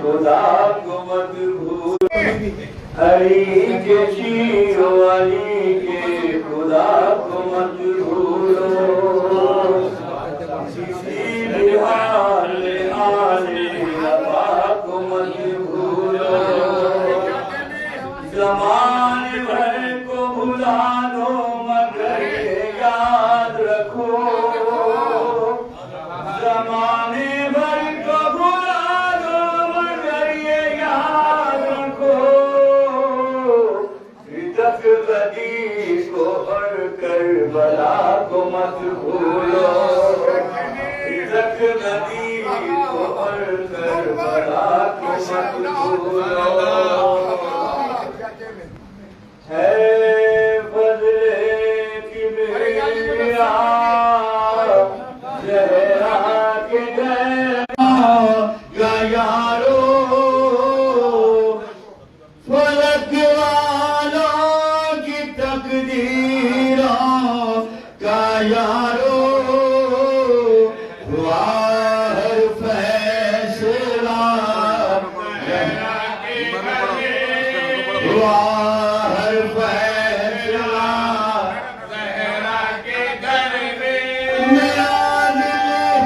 خدا کو مت بھولو، علی کے شیرو علی کے خدا کو مت بھولو، کسی بھی حال ربا کو مت بھولو، زمانے بھر کو بھلا دو مگر یاد رکھو، زمانے بھر کو بھلا دو مگر یہ یاد رکھو، رزق بدی کو اور کربلا کو مت بھولو، رزق بدی کو اور کربلا کو مت بھولو، ہے بدلے کبریا زہرا کے کا یارو، فلک والوں کی تقدیروں کا یارو، ہوا ہر فیصلہ ہوا ہر فیصلہ زہرا کے گھر میں، میرا دل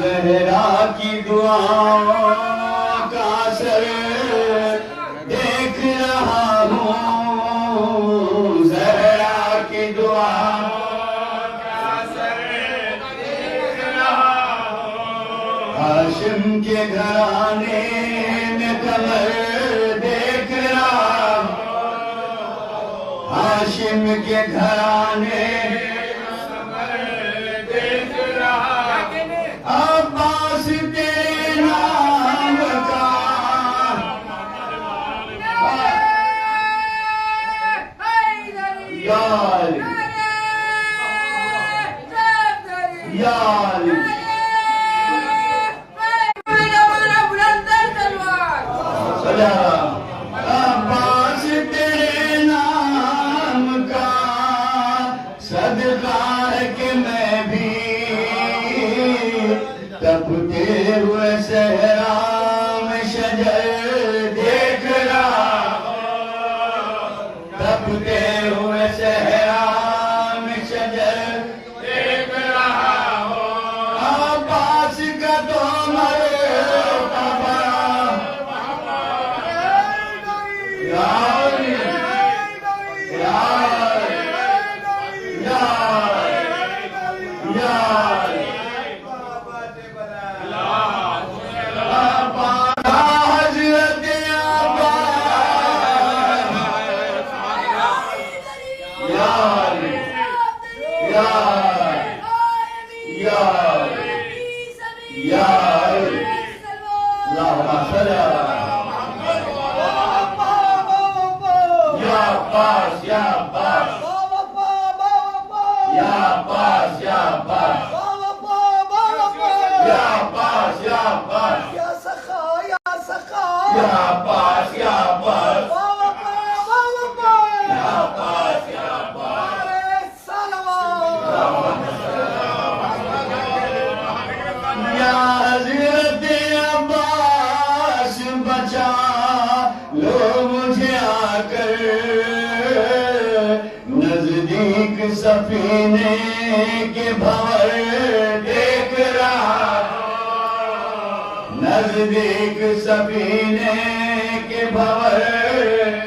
زہرا کی دعاؤں کا اثر دیکھ رہا ہوں، زہرا کی دعاؤں کا اثر دیکھ رہا ہوں، ہاشم کے گھرانے میں قمر دیکھ رہا ہوں، ہاشم کے گھرانے عباس تیرے نام کا یا علی یا علی عباس تیرے نام کا صدقہ ہے کہ میں بھی تپتے ہوئے صحرا میں شجر دیکھ رہا ہوں، تپتے ہوئے صحرا میں شجر دیکھ رہا ہوں، عباس کا تو مرتبہ یا علی یا یا سفینے کے بھور دیکھ رہا ہوں، نزدیک سفینے کے بھور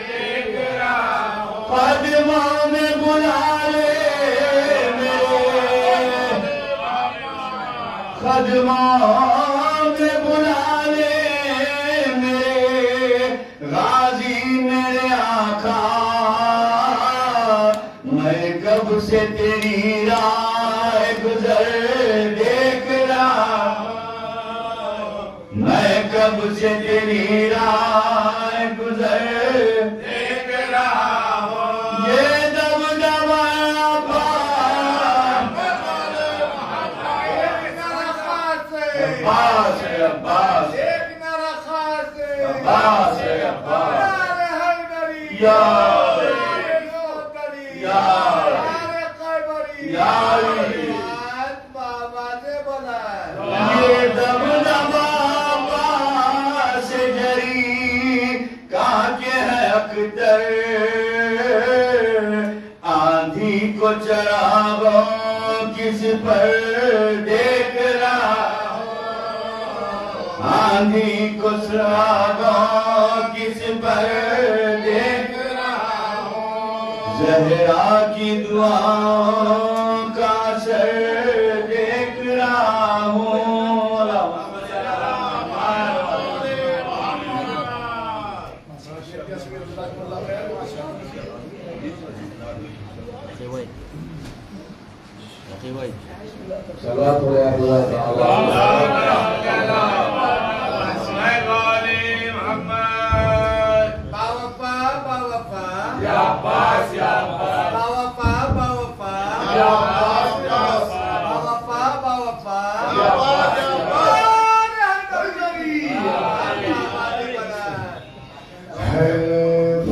دیکھ رہا ہوں، قدموں میں بلا لے میرے، قدموں میں بلا لے میرے غازی میرے آقا، میں کب سے تیری راہ گزر دیکھ رہا ہوں، میں کب سے تیری راہ گزر عباس ہے عباس یا یہ دم دما عباس جری کہاں کے ہے اختر آندھی کو چراغوں کس پر دیکھ رہا آندھی کو چراغوں کس پر دیکھ زہرا کی دعاؤں کا اثر دیکھ رہا ہوں صلوات اللہ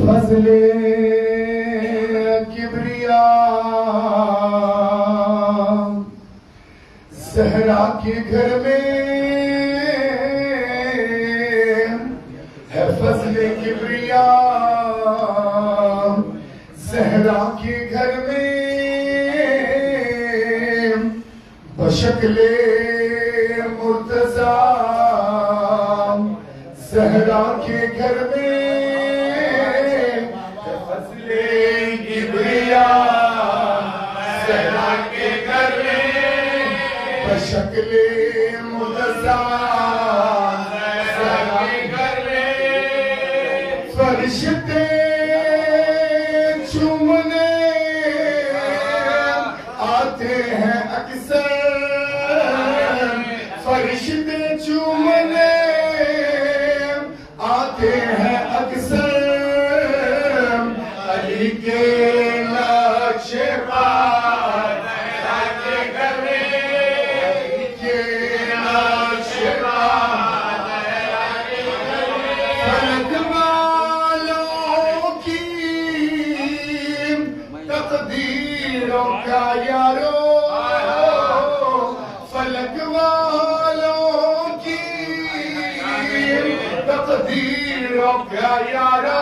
فضل کبریا زہرا کے گھر میں ہے فضل کبریا زہرا کے گھر میں بشکل مرتضی زہرا کے گھر میں ہے فضل کبریا زہرا کے گھر میں بشکل مرتضی زہرا کے گھر میں فرشتے چومنے آتے ہیں اکثر فرشتے چومنے آتے ہیں اکثر علی کے نقش پا فلک والوں کی تقدیروں کا یارو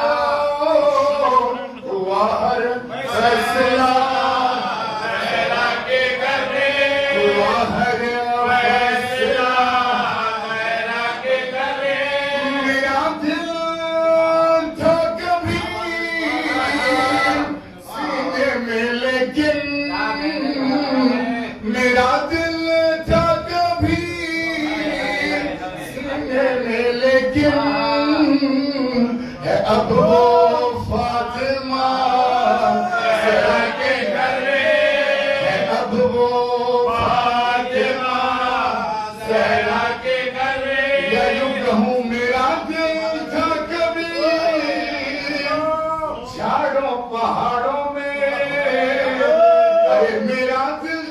ہوا ہر فیصلہ زہرا کے گھر میں ہوا ہر فیصلہ زہرا کے گھر میں میرا دل تھا کبھی سینے میں لیکن میرا دل تھا کبھی سینے میں لیکن ہے اب وہ فاطمہ زہرا کے گھر میں ہے اب وہ فاطمہ زہرا کے گھر میں یا یوں کہوں میرا دل تھا کبھی جھاڑوں پہاڑوں میں ارے میرا دل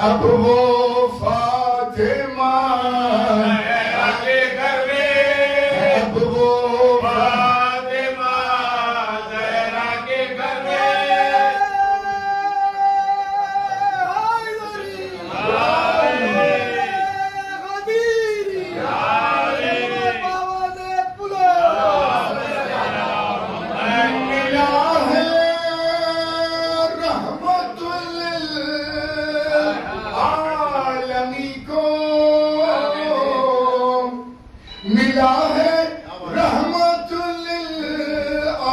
اب وہ فاطمہ زہرا کے گھر میں اب وہ فاطمہ زہرا کے گھر میں ملا ہے رحمت للعالمی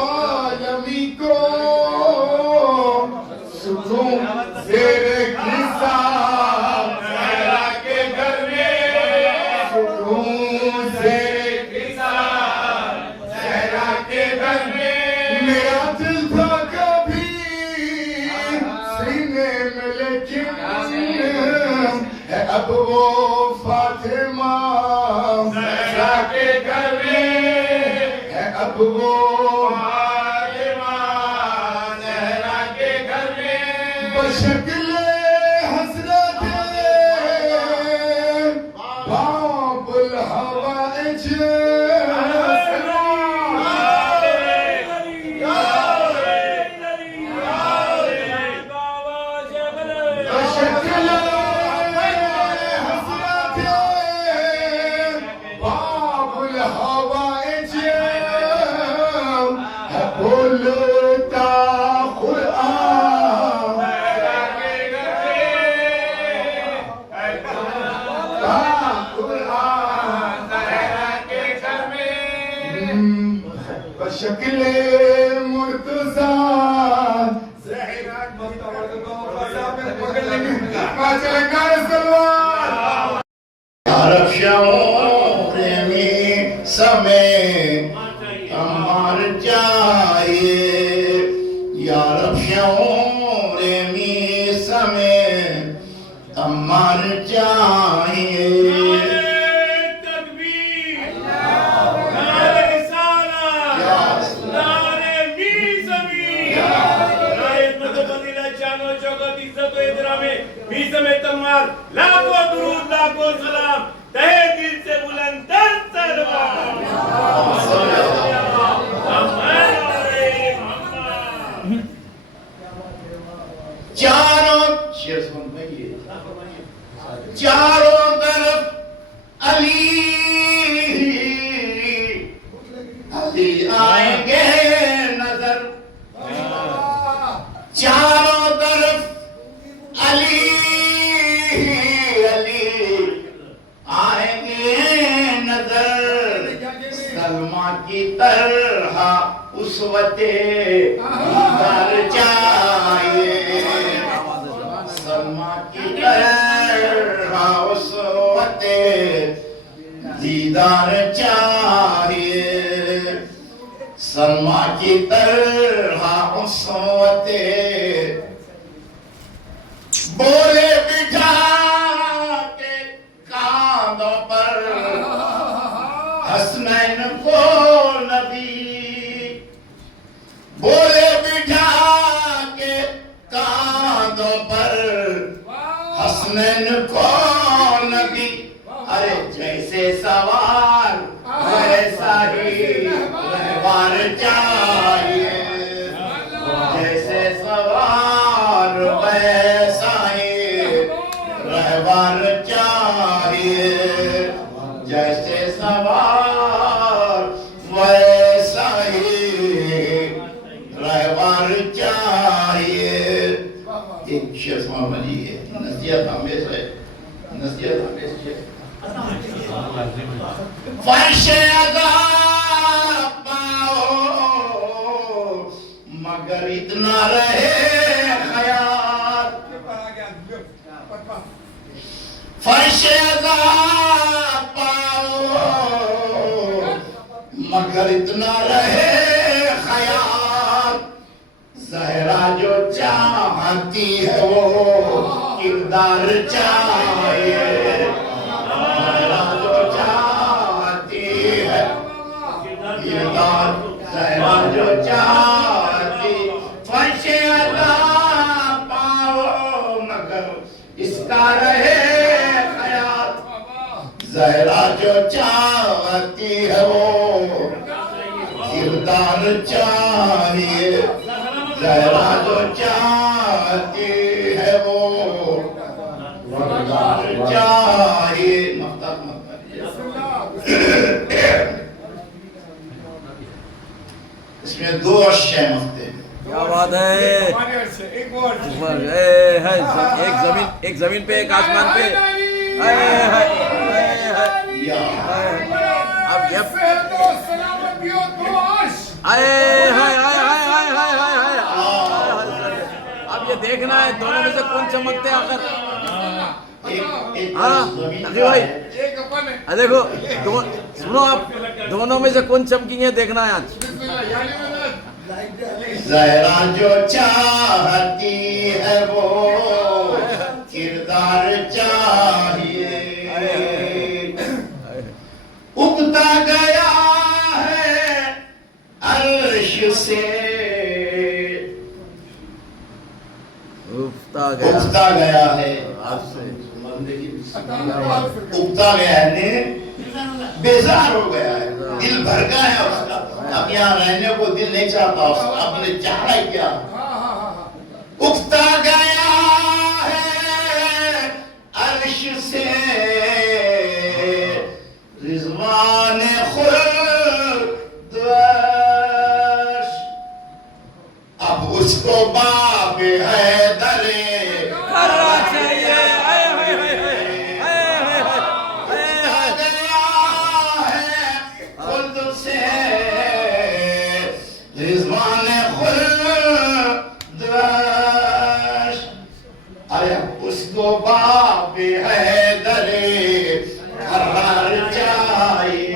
کو سکون زیر حساب زہرا کے گھر میں سکون زیر حساب زہرا کے گھر میں میرا دل تھا کبھی سینے میں لیکن ہے اب وہ فاطمہ اب وہ فاطمہ زہرا کے گھر میں بشکل حضرت باب الحوائج بشکل حضرت باب الحوائج ہے بولتا قرآن بشکل مرتضی شعور میں سمے ہمار چاہیے یا رب شعور میں سمے ہمار چاہیے لاکھوں درود لاکھوں سلام تہے دل سے بلند سلام چاروں طرف علی علی آئیں گے نظر چاروں طرف علی آئیں گے نظر سلمہ کی طرح اسوت دیدار چاہیے سلمہ کی طرح اسوت دیدار چاہیے سلمہ کی طرح اسوت بولے بٹھا کے کاندھوں پر حسنین کو نبی بولے بٹھا کے کاندھوں پر حسنین کو نبی ارے جیسے سوار ویسا ہی رہبار چاہیے جیسے سوار ویسا ہی رہبار چاہیے جیسے سوار ویسا ہی رہبار چاہیے ایک شیخ اسماعیل علی ہے نصیحت آمیز ہے نصیحت آمیز ہے فرش عذاب پاؤ مگر اتنا رہے خیال فرش عذاب پاؤ مگر اتنا رہے خیال زہرا جو چاہتی ہے وہ کردار چاہیے زہرا جو چاہتی ہے کردار زہرا جو چاہتی فرش عذاب پاؤ مگر اس کا رہے خیال زہرا جو چاہتی ہے وہ کردار چاہیے زہرا جو چاہتی ہے وہ کردار چاہیے مفتاح اس میں دو اشیاء مفتے ہیں کیا بات ہے ایک زمین پہ ایک آسمان پہ اب یہ دیکھنا ہے دونوں میں سے کون چمکتے آخر ہاں تقی بھائی دیکھو سنو آپ دونوں میں سے کون چمکیں گے دیکھنا ہے آج زہرا جو چاہتی ہے وہ کردار چاہیے اگتا گیا ہے سے افتہ گیا اگتا گیا ہے آپ سے اگتا گیا ہے بیزار ہو گیا ہے دل بھرکا ہے اس کا اب یہاں رہنے کو دل نہیں چاہتا اس کا اب نے چاہا ہے کیا اگتا گیا ہے عرش سے رضوان خلد وش اب اس کو باب حیدر کرنا چاہیے رضوان خلد وش ارے اس کو باب حیدر قرار چاہیے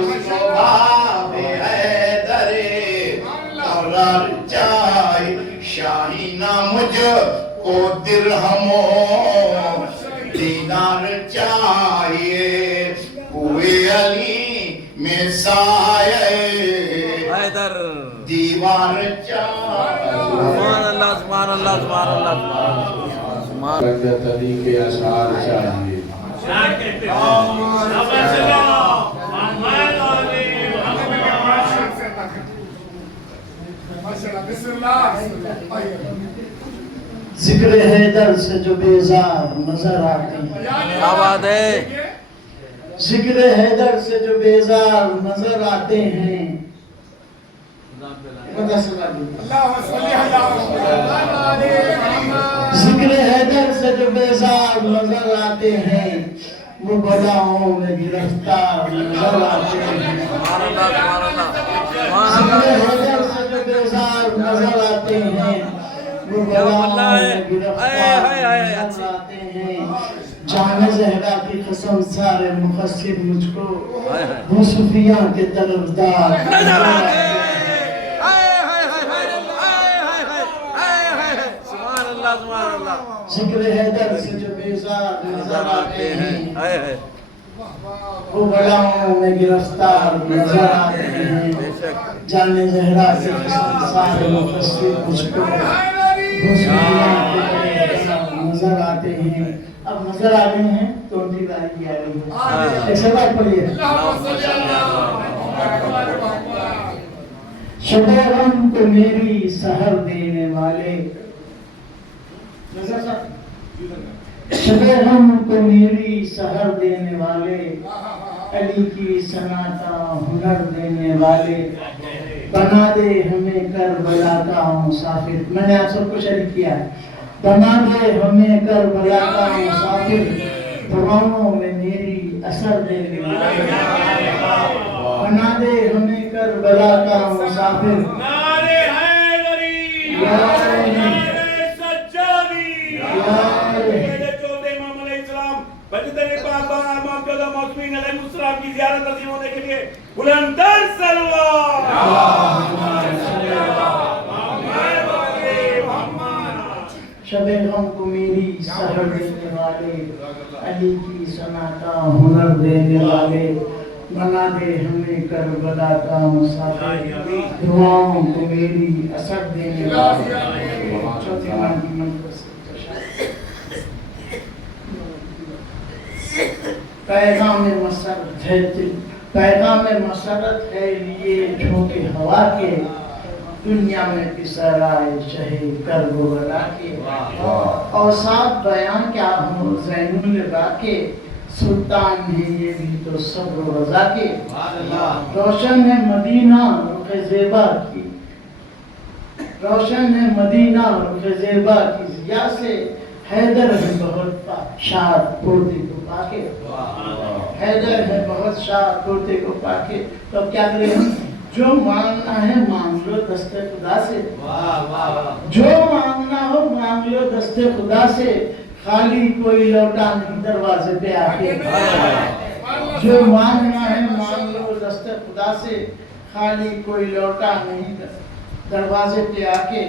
اس کو باب حیدر قرار چاہیے شاہینہ مجھ کو درہموں دینار چاہیے کوئے علی میں سایہ حیدر دیوار چاہیے سبحان اللہ سبحان اللہ سبحان اللہ سبحان رنگت علی کے اشعار چاہیے ذکر حیدر سے جو بیزار نظر آتے ہیں کیا بات ہے ذکر حیدر سے جو بیزار نظر آتے ہیں ذکر حیدر سے جو بیزار نظر آتے ہیں وہ بلاؤں میں گرفتار نظر آتے ہیں سبحان اللہ سبحان ذکر اللہ حیدر سے جو بیزار نظر آتے ہیں وہ بلاؤں میں گرفتار نظر آتے ہیں جان زہرا کی قسم سارے مفسر مجھ کو وہ صوفیاں کے طرفدار نظر آتے ہیں سبحان اللہ سبحان اللہ ذکر حیدر سے جو بیزار نظر آتے ہیں ہائے ہائے وہ بلاؤں میں گرفتار نظر آتے ہیں بے شک جان زہرا کی قسم سارے مفسر مجھ کو وہ صوفیاں کے طرفدار نظر آتے ہیں اب نظر آ گئے ہیں تو ان کی باری آ رہی ہے ایک سے بات پڑھیے شب غم کو میری سحر دینے والے شب غم کو میری سحر دینے والے علی کی ثنا کا ہنر دینے والے بنا دے ہمیں کربلا کا مسافر میں نے آپ سب کو شریک کیا ہے بنا دے ہمیں کربلا کا مسافر دعاؤں میں میری اثر دینے والے بنا دے ہمیں کربلا کا مسافر نعرے حیدری نعرے سجادی میرے چوتھے امام علیہ السلام بجدر پاک بارہ امام چودہ موسمین علیہ السلام کی زیارت نصیب ہونے کے لیے بلندر شب غم کو میری سحر دینے والے علی کی ثنا کا ہنر دینے والے بنا دے ہمیں کربلا کا مسافر دعاؤں کو میری اثر دینے والے چوتھے امام کی منزل سے پیغام مسرت ہے پیغام مسرت ہے لیے جھونکے ہوا کے دنیا میں پسر آئے شہی کرب و بلا کے اوصاف بیان کیا ہوں زین العبا کے سلطان ہے یہ بھی تو صبر و رضا کے روشن ہے مدینہ رخ زیبا کی روشن ہے مدینہ رخ زیبا کی ضیاء سے حیدر ہے بہت شاد پردے کو پاکے حیدر ہے بہت شاد پردے کو پاکے تو اب کیا کریں ہم جو مانگنا ہے مانگ لو دست خدا سے جو مانگنا ہو مانگ لو دست خدا سے خالی کوئی لوٹا نہیں دروازے پہ آکے جو مانگنا ہے مانگ لو دست خدا سے خالی کوئی لوٹا نہیں دروازے پہ آکے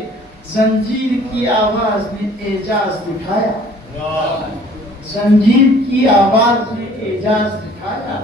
زنجیر کی آواز نے اعجاز دکھایا زنجیر کی آواز نے اعجاز دکھایا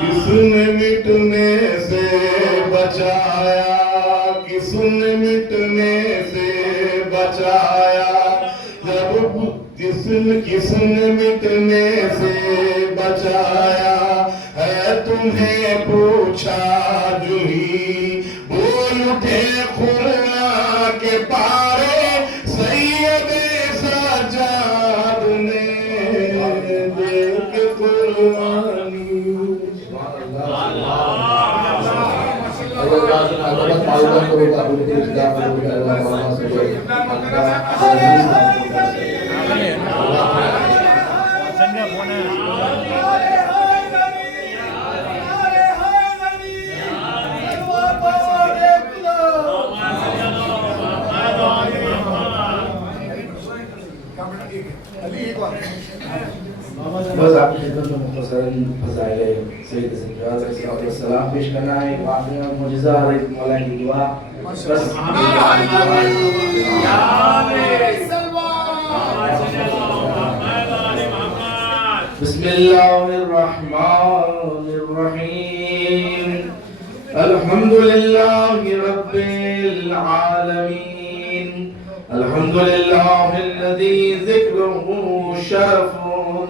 کس نے مٹنے سے بچایا، کس نے مٹنے سے بچایا، جب کس نے مٹنے سے بچایا ہے تمہیں پوچھا جو ہی بول اٹھے خدا کے پارے سید سجاد نے دیکھ قربانی. بس آپ کی خدمت میں مختصراً فضائل سید سجاد علیہ السلام پیش کرنا ہے. ایک واقعہ معجزہ اور ایک مولا کی دعا. بس بسم اللہ الرحمن الرحیم. الحمد للہ رب العالمین. الحمد للہ الذی ذکرہ شرف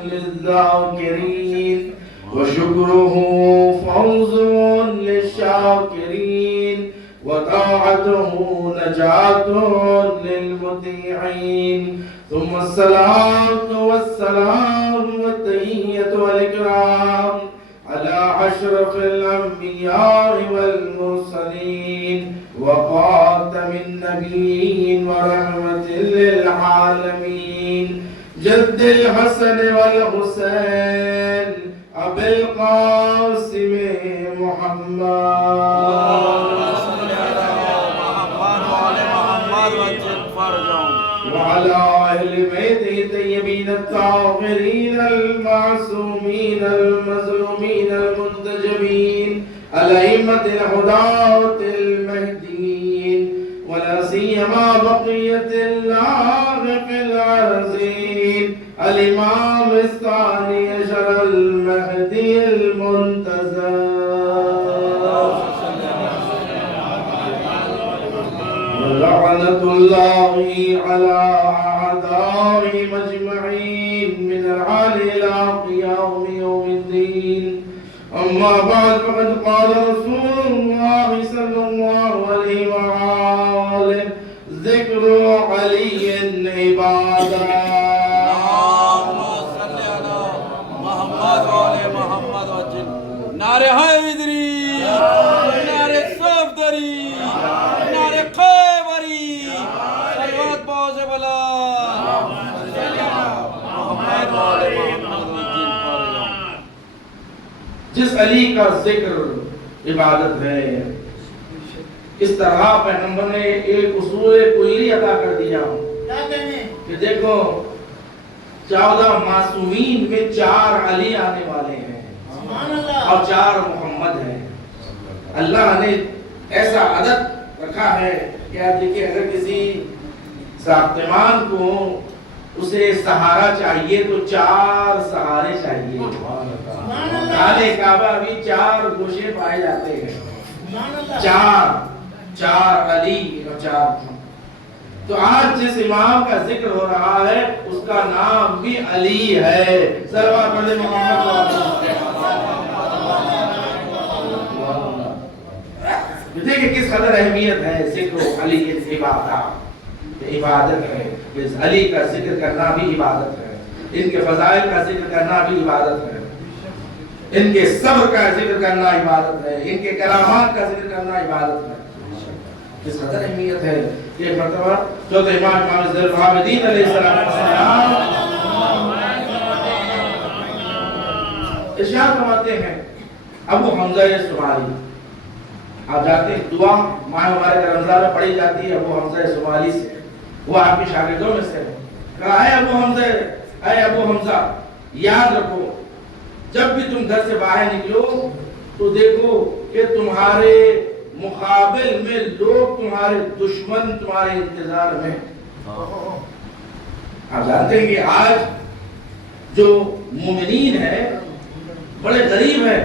للذاکرین وشکرہ فوز للشاکرین وطاعتہ نجات للمطیعین. ثم الصلاة والسلام والتحیة والإکرام على أشرف الأنبياء والمرسلين وخاتم النبيين ورحمة للعالمين جد الحسن والحسين أبي القاسم محمد وعلى أهل بيته الطيبين الطاهرين المعصومين المظلومين المنتجبين الأئمة الهداة المهديين ولا سيما بقية الله في الأرضين الإمام الثاني عشر المهدي المنتظر لعنة الله على أعدائهم أجمعين من العالي إلى قيام يوم الدين. أما بعد فقد قال رسول الله صلى الله عليه وآله ذكر علي عبادة. نعرے حیدری، نعرے صفدری، نعرے خیبری، صلوات بہت بلا جس علی کا ذکر عبادت ہے. اس طرح پیغمبر نے ایک اصول کلی عطا کر دیا کہ دیکھو 14 معصومین میں 4 علی آنے والے ہیں اور 4 محمد ہیں. اللہ نے ایسا عدد رکھا ہے کہ آپ دیکھیں اگر کسی ساختمان کو اسے سہارا چاہیے تو 4 سہارے چاہیے. کعبہ کعبہ بھی 4 گوشے پائے جاتے ہیں. 4 علی اور 4 محمد. تو آج جس امام کا ذکر ہو رہا ہے اس کا نام بھی علی ہے. صلوات پڑھیں محمد. دیکھیں کس قدر اہمیت ہے ذکر علی کی عبادت ہے. علی کا ذکر کرنا بھی عبادت ہے. ان کے فضائل کا ذکر کرنا بھی عبادت ہے. ان کے صبر کا ذکر کرنا عبادت ہے. ان کے کرامات کا ذکر کرنا عبادت ہے. کس قدر اہمیت ہے. ایک مرتبہ چوتھے امام زین العابدین علیہ السلام ارشاد فرماتے ہیں ابو حمزہ سمالی. آپ جاتے ہیں دعا ماہ مبارک رمضان میں پڑھی جاتی ہے ابو حمزہ سمالی سے. وہ آپ کے شاگردوں میں سے کہا اے ابو حمزہ یاد رکھو جب بھی تم گھر سے باہر نکلو تو دیکھو کہ تمہارے مقابل میں لوگ تمہارے دشمن تمہارے انتظار میں. آپ جانتے ہیں کہ آج جو مومنین ہیں بڑے غریب ہیں.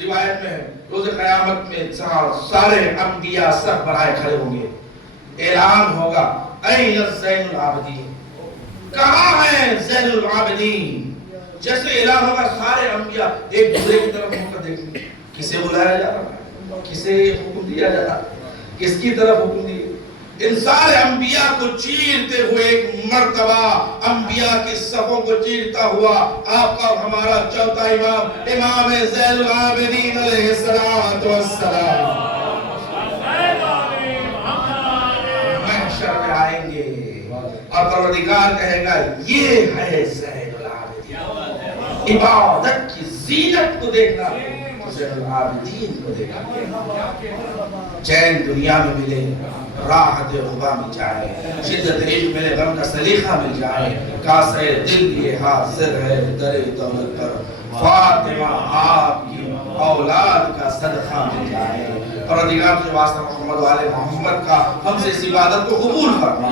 روایت میں روز قیامت میں سارے انبیاء سب برائے کھڑے ہوں گے، اعلان ہوگا این زین العابدین، کہاں ہے زین العابدین؟ جیسے اعلان ہوگا سارے انبیاء ایک دوسرے کی طرف ہو کر دیکھیں گے، کسے بلایا جا رہا ہے، کسے حکم دیا جا رہا ہے، کس کی طرف حکم دیا؟ ان سارے انبیاء کو چیرتے ہوئے ایک مرتبہ انبیاء کی صفوں کو چیرتا ہوا آپ کا ہمارا چوتھا امام، امام زین العابدین علیہ السلام محشر میں آئیں گے اور پروردگار کہے گا یہ ہے زین العابدین، عبادت کی زینت کو دیکھنا زین العابدین کو دیکھنا، چین دنیا میں ملے، راحت عقبہ مل جائے، شدت عشق ملے، غم کا سلیقہ مل جائے، کاسے دل یہ حاضر ہے در دولت پر، فاطمہ آپ کی اولاد کا صدقہ مل جائے، پروردگار کے واسطہ محمد و آل محمد کا ہم سے اس عبادت کو قبول فرما،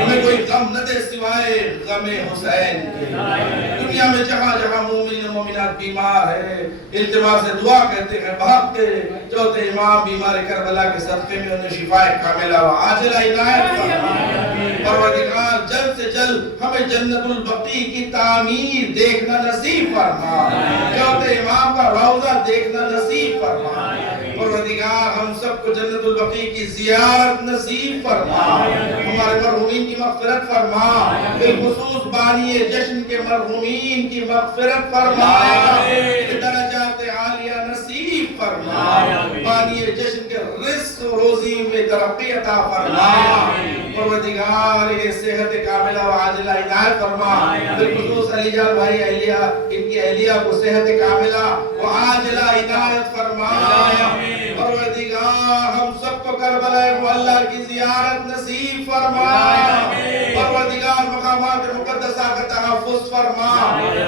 ہمیں کوئی غم نہ دے سوائے غم حسین کے، دنیا میں جہاں جہاں مومن و مومنات بیمار ہیں التماس دعا کہتے ہیں، بھاگ کے چوتھے امام بیمار کربلا کے صدقے میں انہیں شفاء کاملہ و عاجلہ عنایت فرما، پروردگار جلد سے جلد ہمیں جنت البقیع کی تعمیر دیکھنا نصیب فرما، چوتھے امام کا روضہ دیکھنا نصیب فرما، پروردگار ہم سب کو جنت البقیع کی زیارت نصیب فرما، ہمارے مرحومین کی مغفرت فرما، بالخصوص بانی جشن کے مرحومین کی مغفرت فرما، درجات عالیہ نصیب فرما، بانی جشن کے رزق و روزی میں ترقی عطا فرما، پروردگار صحت کاملہ و عاجلہ عنایت فرما، بالخصوص علی جان بھائی اہلیہ ان کی اہلیہ کو صحت کاملہ و عاجلہ عنایت فرما، پروردگار ہم سب کو کربلا معلیٰ کی زیارت نصیب فرما، پروردگار مقامات مقدسہ کا تحفظ فرما،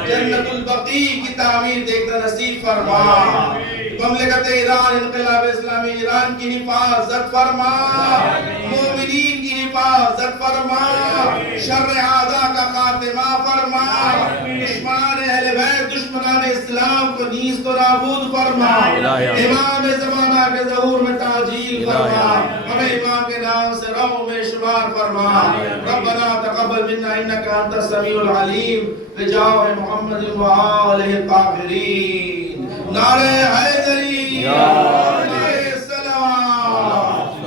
جنت البقیع کی تعمیر دیکھنا نصیب فرما، مملکت ایران انقلاب اسلامی ایران کی حفاظت فرما، مومنین کی حفاظت فرما، شر اعداء کا خاتمہ فرما، دشمنان اہل بیت دشمنان اسلام کو نیست و نابود فرما، امام زمانہ کے ظہور میں تعجیل فرما، ہمیں امام کے نام سے رو میں شمار فرما، ربنا تقبل منا انک انت السمیع العلیم بجاہ محمد و آلہ الطاہرین، نعرہ حیدری، نعرہ السلام،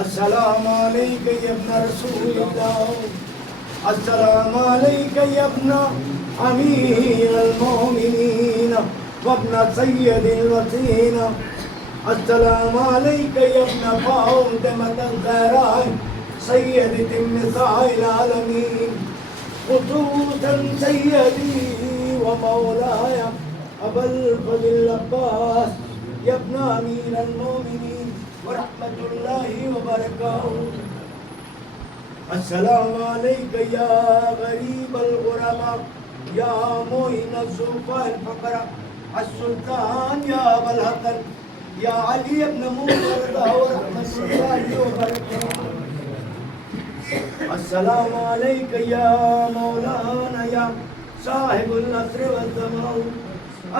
السلام علیکہ یا ابن رسول اللہ، السلام علیکہ یا ابن امیر المومنین وابن سید الوطین، السلام علیکہ یا ابن فاطمۃ الزہراء سیدۃ النساء العالمین، خصوصاً سیدی و مولایا ابا الفضل العباس یا ابن امیر المومنین ورحمۃ اللہ وبرکاتہ، السلام علیکہ یا غریب الغرباء یا معین الضعفاء الفقراء السلطان یا ابا الحسن یا علی ابن موسیٰ ورحمۃ اللہ وبرکاتہ، السلام علیکہ یا مولانا یا صاحب النصر والزمان،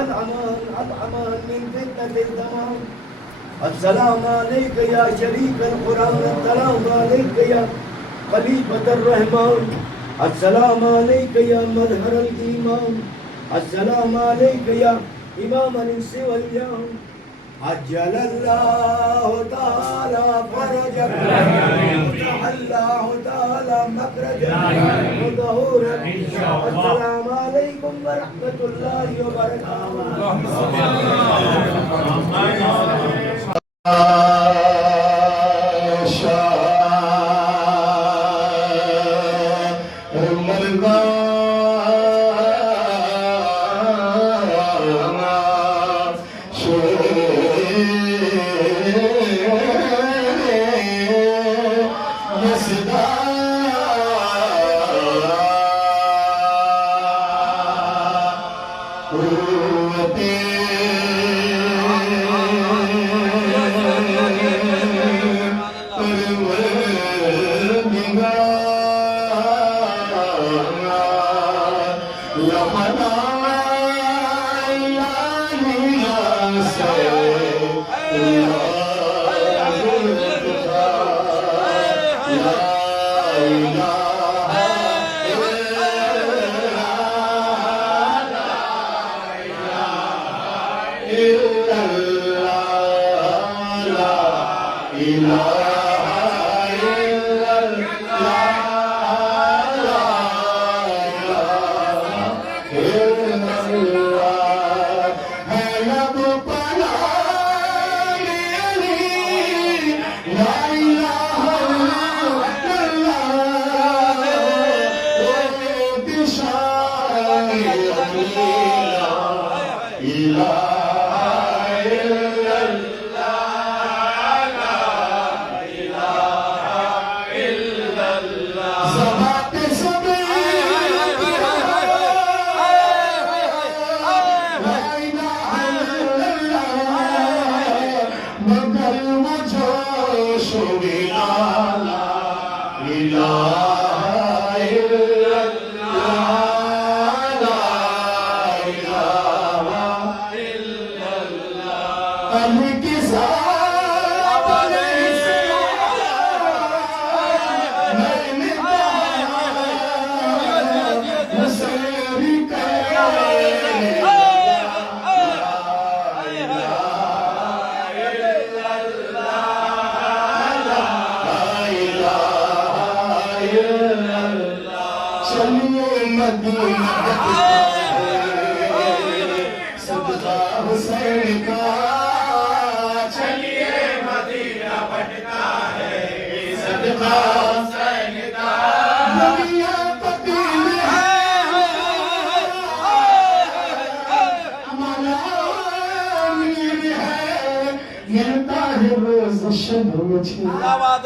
الامان من فتنة الزمان، السلام علیکہ یا شریک القرآن، السلام علیکہ یا خلیفۃ الرحمن، السلام علیکہ یا مظہر الایمان، السلام علیکہ یا امام الانس والجان، عجل اللہ تعالی فرجک، اللہ تعالی مخرجک وظہورک، السلام علیکم ورحمۃ اللہ وبرکاتہ۔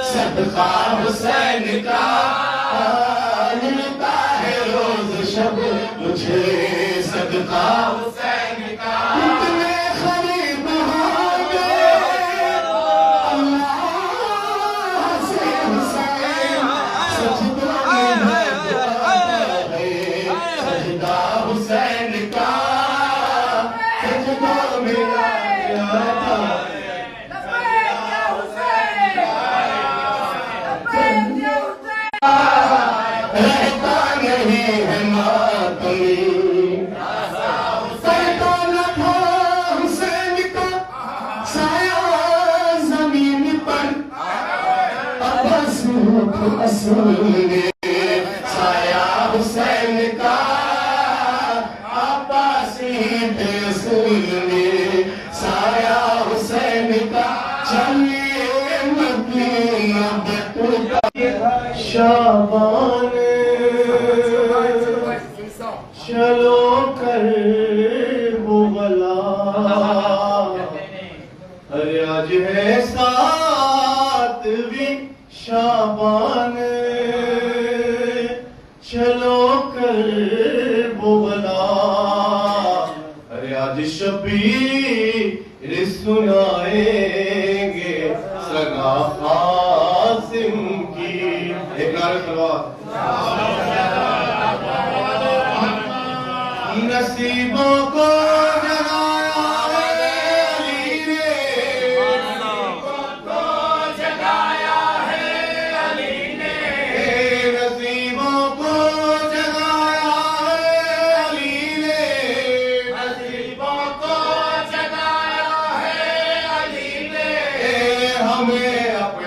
صدقہ حسین کا ملتا ہے روز شب مجھے صدقہ حسین کا اتنے غریب ہوں گے اللہ سے حسین سجدہ سجدہ حسین کا سجدہ میرا رہتا نہیں ہے ماتمی سہتا نہ تھا حسین کا سایہ زمین پر اصل میں سایہ حسین کا عباسی اصل میں سایہ حسین کا چلیے مدینہ بٹوٹا شابان چلو کر بغلا ارے آج ہے ساتویں شابان چلو کر بغلا ارے آج شبیر سنائیں گے سگا قاسم کی ایک نعرہ سلوات نصیبوں کو جگایا ہے علی نے نصیبوں کو جگایا ہے علی نے نصیبوں کو جگایا ہے علی نے نصیبوں کو جگایا ہے علی نے ہمیں اپنے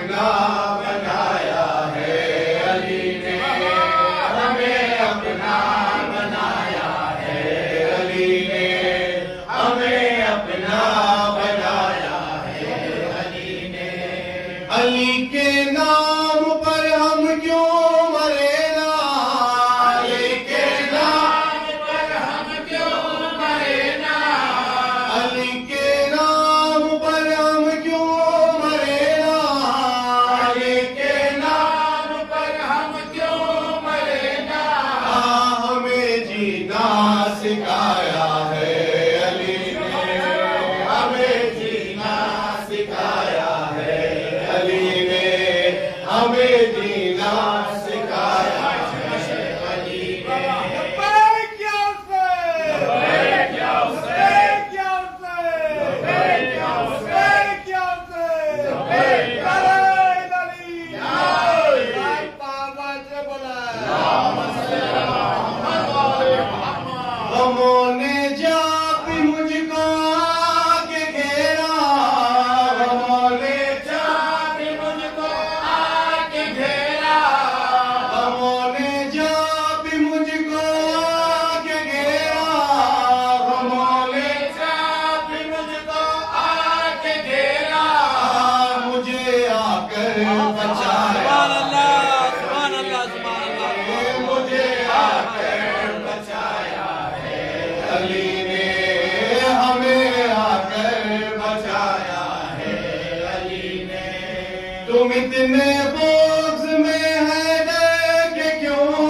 تم اتنے بغض میں حیدر کہ کیوں ہو،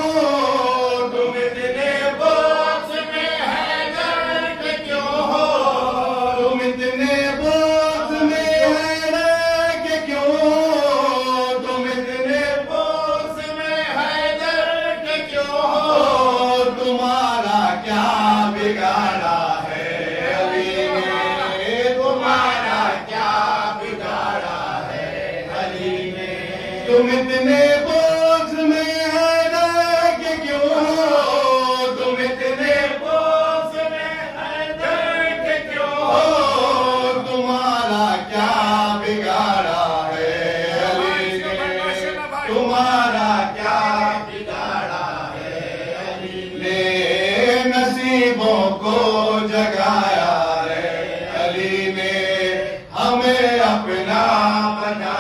تم اتنے بغض میں حیدر کہ کیوں ہو، تم اتنے بغض میں حیدر کہ کیوں ہو، تم اتنے بغض میں حیدر کہ کیوں ہو، تمہارا کیا بگاڑا ہے علی نے، تمہارا کیا بگاڑا ہے علی نے، تم اتنے بغض میں حیدر کہ کیوں ہو، تم اتنے بغض میں حیدر کہ کیوں ہو، تمہارا کیا بگاڑا ہے علی نے، تمہارا کیا بگاڑا ہے علی نے، نصیبوں کو جگایا ہے علی نے، ہمیں اپنا بنایا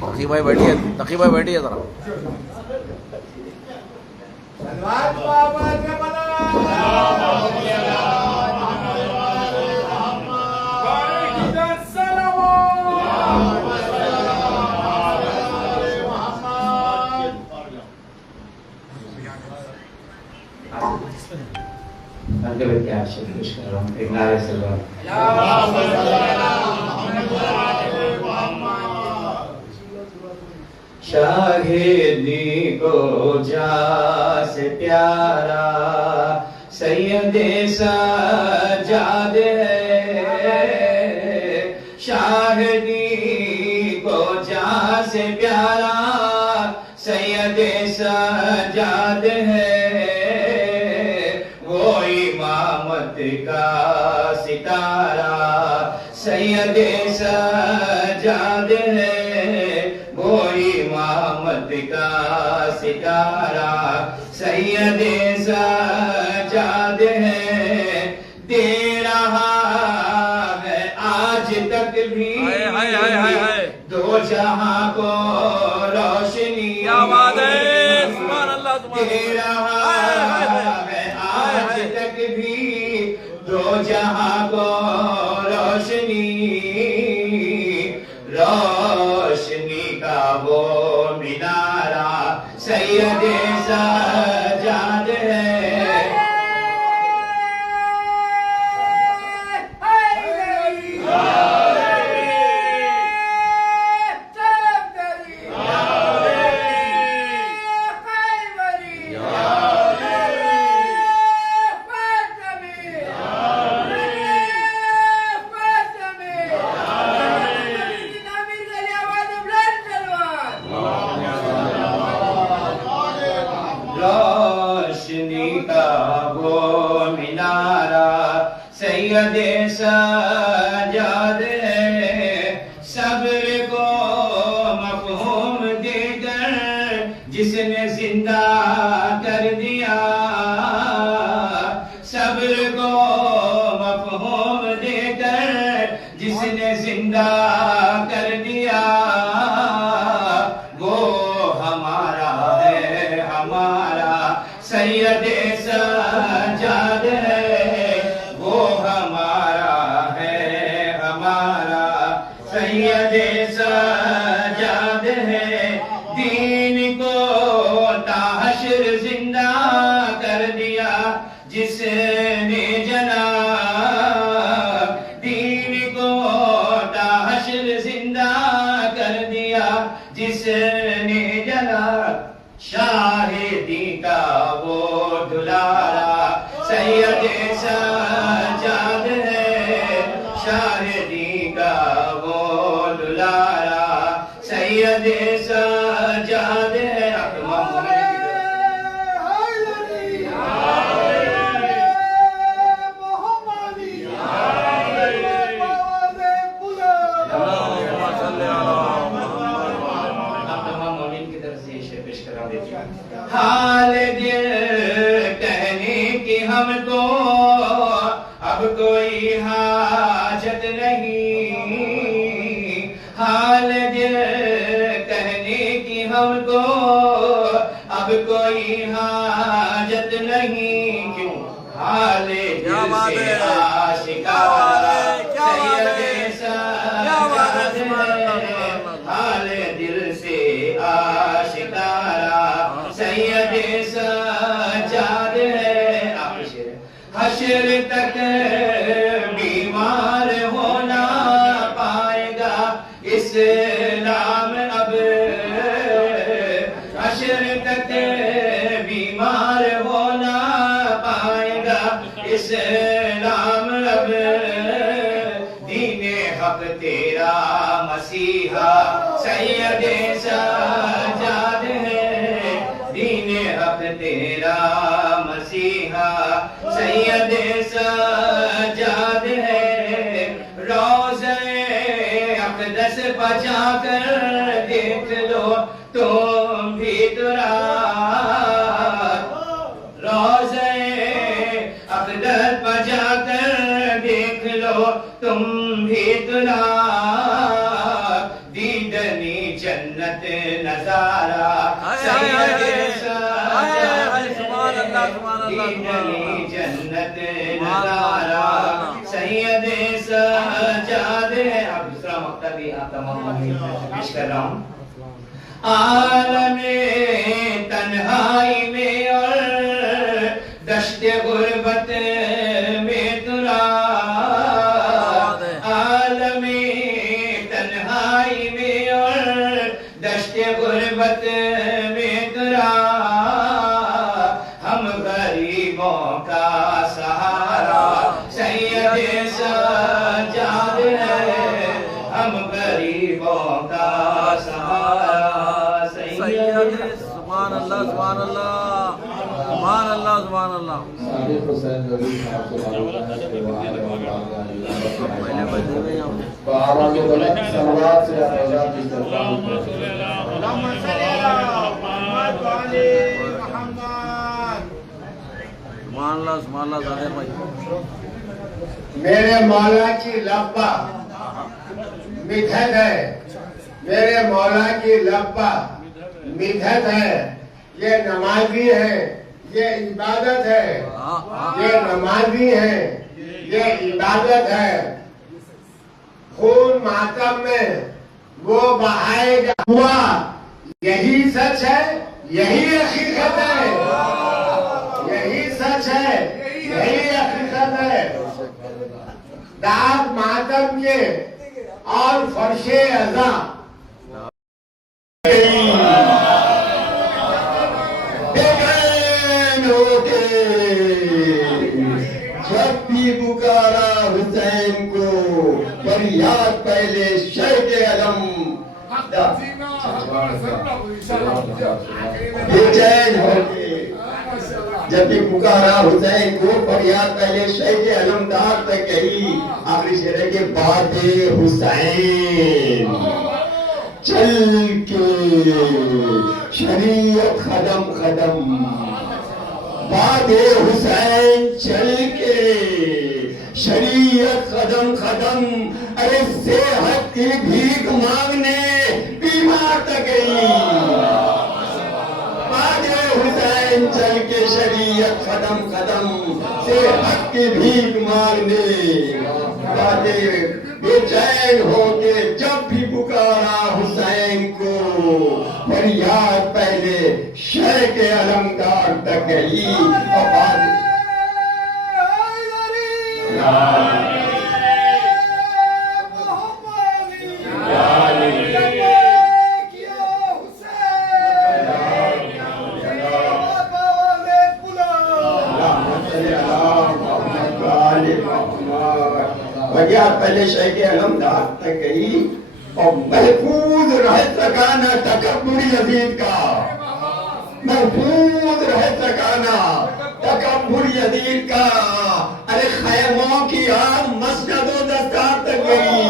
تقی بھائی بیٹھیے، تقی بھائی بیٹھیے ذرا. کیا شکر کر رہا ہوں ایک نعرے سے شاہدی کو جا سے پیارا سید سجاد ہے، شاہدی کو جا سے پیارا سید سجاد ہے، وہ امامت کا ستارہ سید سجاد ہے، وہ امامت کا ستارہ سید سجاد ہے، دے رہا ہے آج تک بھی دو جہاں کو روشنی، کیا بات ہے، سبحان اللہ سبحان دے رہا ہے آج تک بھی دو جہاں کو روشنی، روشنی کا وہ مینارہ سید سجاد ہے، روشنی کا وہ مینارہ سید سجاد ہے، صبر کو مفہوم دے کر جس نے زندہ کر دیا، صبر کو مفہوم دے کر جس نے زندہ کر دیا، وہ ہمارا ہے ہمارا سید سجاد ہے، وہ ہمارا ہے ہمارا سید سجاد ہے، دین کو تا حشر زندہ کر دیا جس نے جنا، دین کو تا حشر زندہ کر دیا جس نے جنا، شاہدی کا وہ دلارا سید سجاد ہے، شاہدی کا وہ دلارا سید سجاد ہے، حال دل کہنے ہم کو اب کوئی حاجت نہیں، حال دل کہنے کی ہم کو اب کوئی حاجت نہیں، کیوں حال دل سے آشکارا سید سجاد ہے، حال دل سے آشکارا سید سجاد ہے۔ حشر تک بیمار ہونا پائے گا اسلام اب، حشر تک بیمار ہونا پائے گا اسلام اب، دین حق تیرا مسیحا سید سجاد ہے، دین حق تیرا مسیحا سید سجاد ہے، روضہ اقدس بجا کر دیکھ لو تم بھی رات، روضہ اقدس بجا کر دیکھ لو تم بھی رات، دیدنی جنت نظارہ سید دیدنی جنت نظارہ سید سجاد ہے۔ اب دوسرا مقطع بھی آپ تمام پیش کر رہا ہوں۔ عالم تنہائی میں اور دشت غربت میں ترا، عالم تنہائی میں اور دشت غربت میں ترا، ہم غریبوں کا سہارا سید سجاد ہے، ہم غریبوں کا سہارا سید سبحان اللہ سبحان اللہ سبحان اللہ سبحان اللہ۔ صادق حسین ولی صاحب پہلے بجے میں ہم آواز بلند سلوات سے آواز کی کرتا ہوں۔ اللهم صل على محمد وعلى محمد۔ سبحان اللہ سبحان اللہ ظاہر بھائی۔ میرے مولا کی لبا مدحت ہے، میرے مولا کی لبا مدحت ہے، یہ نمازی ہے، یہ عبادت ہے، یہ نمازی ہے، یہ عبادت ہے، خون ماتم میں وہ بہائے گا ہوا، یہی سچ ہے، یہی حقیقت ہے، یہی سچ ہے، یہی حقیقت ہے۔ داغ ماتم کے اور فرش ازاں جب بھی پکارا حسین کو فریاد پہلے شیخ علم بے چین ہو کے، جب بھی پکارا حسین کو فریاد پہلے شیخ علمدار تک کہی، آخری شعر ہے کہ باد حسین چل کے شریعت خدم خدم، باد حسین چل کے شریعت قدم قدم، ارے صحت کی بھیک مانگنے بیمار تک گئی، باد حسین چل کے شریعت قدم قدم، صحت کی بھیک مانگنے، باد بے چین ہو کے جب بھی پکارا حسین کو فریاد پہلے شیخ علمدار تک گئی، اور بعد فریاد پہلے شیخ علمدار تک گئی، اور محفوظ رہ سکانا تکبر یزید کا، محفوظ رہ سکانا تکبر یزید کا، ارے خیموں کی آگ مسند و دستار تک گئی،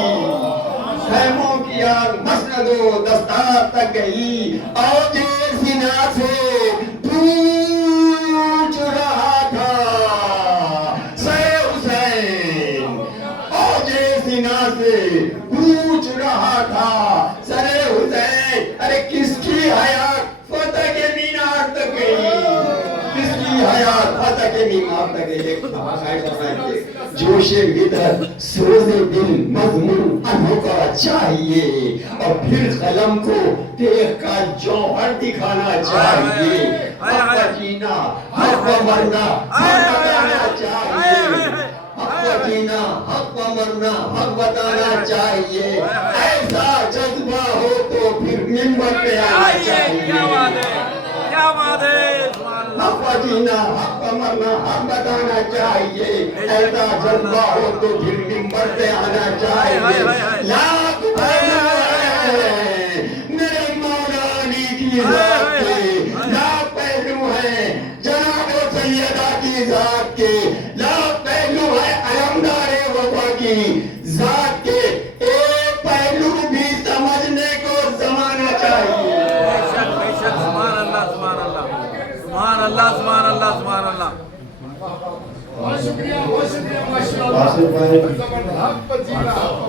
خیموں کی آگ مسند و دستار تک گئی، اور جیسینا سے پوچھ رہا تھا تک نیمار تک ایک خواہش ہے جوش بدر سوز دل مضمون انوکھا چاہیے اور پھر قلم کو تیغ کا جوہر دکھانا چاہیے حق و جینا حق و مرنا حق بتانا چاہیے حق و جینا حق و مرنا حق بتانا چاہیے ایسا جذبہ ہو تو پھر منبر پہ آنا چاہیے کیا بات ہے حق و جینا حق و مرنا حق بتانا چاہیے ایسا جذبہ ہو تو پھر منبر پہ آنا چاہیے لاکھ پہلو ہے میرے مولا علی کی ذات کے لاکھ پہلو ہے جناب سیدہ کی ذات کے لاکھ پہلو ہے علمدار وفا کی ذات کے ایک پہلو بھی سمجھنے کو زمانہ چاہیے سبحان اللہ سبحان اللہ سبحان اللہ سبحان اللہ سبحان اللہ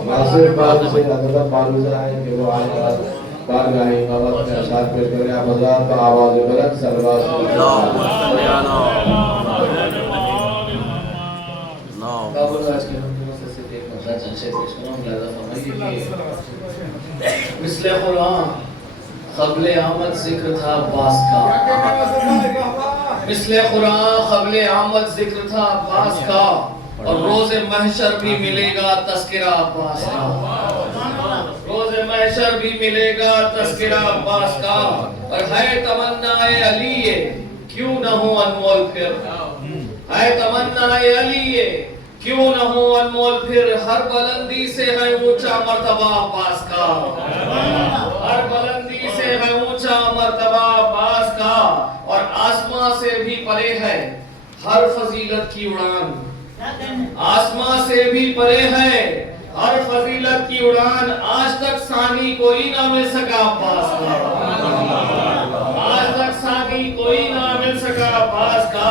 ناصر باب سے حضرت معروضہ ہے کہ وہ آئے بارگاہ امامت میں ارشاد پیش کریں آپ حضرات کا آواز بلند سلوات مثل قرآن قبل آمد ذکر تھا عباس کا مثل قرآن قبل آمد ذکر تھا عباس کا اور روز محشر بھی ملے گا تذکرہ عباس کا روز محشر بھی ملے گا تذکرہ عباس کا اور ہے تمنا علی کیوں نہ ہو انمول پھر ہے تمنا علی کیوں نہ ہو انمول پھر ہر بلندی سے ہے اونچا مرتبہ عباس کا ہر بلندی سے ہے اونچا مرتبہ عباس کا اور آسمان سے بھی پرے ہے ہر فضیلت کی اڑان آسمان سے بھی پرے ہے ہر فضیلت کی اڑان آج تک ثانی کوئی نہ مل سکا عباس کا آج تک ثانی کوئی نہ مل سکا عباس کا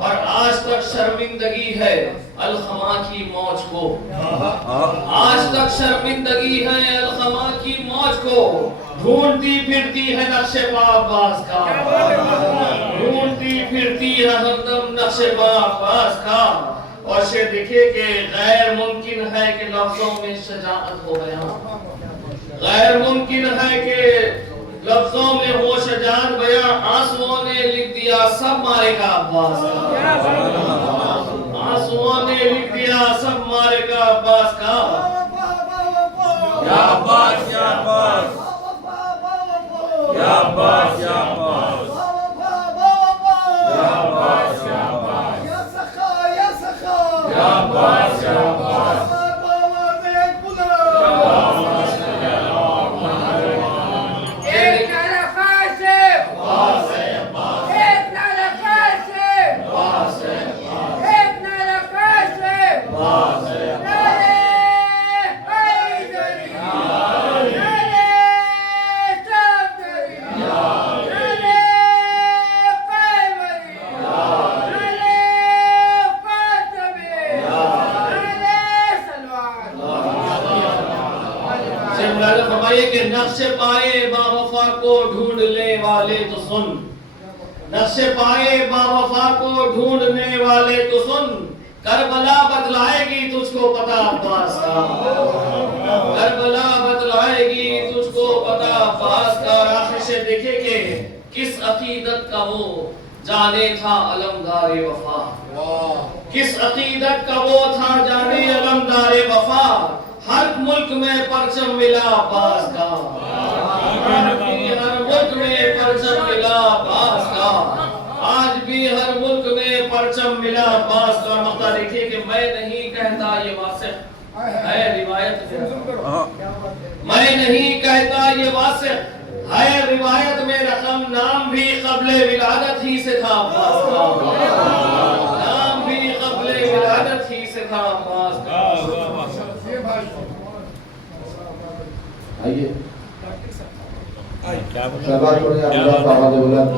اور آج تک شرمندگی ہے الخما کی موج کو آج تک شرمندگی ہے الخما کی موج کو ڈھونڈتی پھرتی ہے نقش پا عباس کا ڈھونڈتی پھرتی ہے ہردم نقش پا عباس کا اور شے دیکھے کہ غیر ممکن ہے کہ لفظوں میں شجاعت ہو بیان غیر ممکن ہے کہ لفظوں میں ہو شجاعت بیان آنسوؤں نے لکھ دیا سب مارے کا عباس کا آنسوؤں نے لکھ دیا سب مارے کا عباس کا یا عباس یا عباس یا عباس یا عباس یا عباس یا عباس یا سخا یا سخا یا عباس یا عباس کہ نقش پائے با وفا کو ڈھونڈنے والے تو سن نقش پائے با وفا کو ڈھونڈنے والے تو سن کربلا بتلائے گی تجھ کو پتہ عباس کا کربلا بتلائے گی تجھ کو پتہ عباس کا آخر سے دیکھے کہ کس عقیدت کا وہ جانے تھا علمدار وفا کس عقیدت کا وہ تھا جانے علمدار وفا ہر ملک میں پرچم ملا عباس کا ہر ملک میں پرچم ملا عباس کا آج بھی ہر ملک میں پرچم ملا عباس کا مقطع دیکھیے کہ میں نہیں کہتا یہ واثق ہے روایت میں نہیں کہتا یہ واثق ہے روایت میں رقم نام بھی قبل ولادت ہی سے تھا عباس کا نام بھی قبل ولادت ہی سے تھا عباس کا آئیے شہباز پڑھیں آپ کا آواز بلند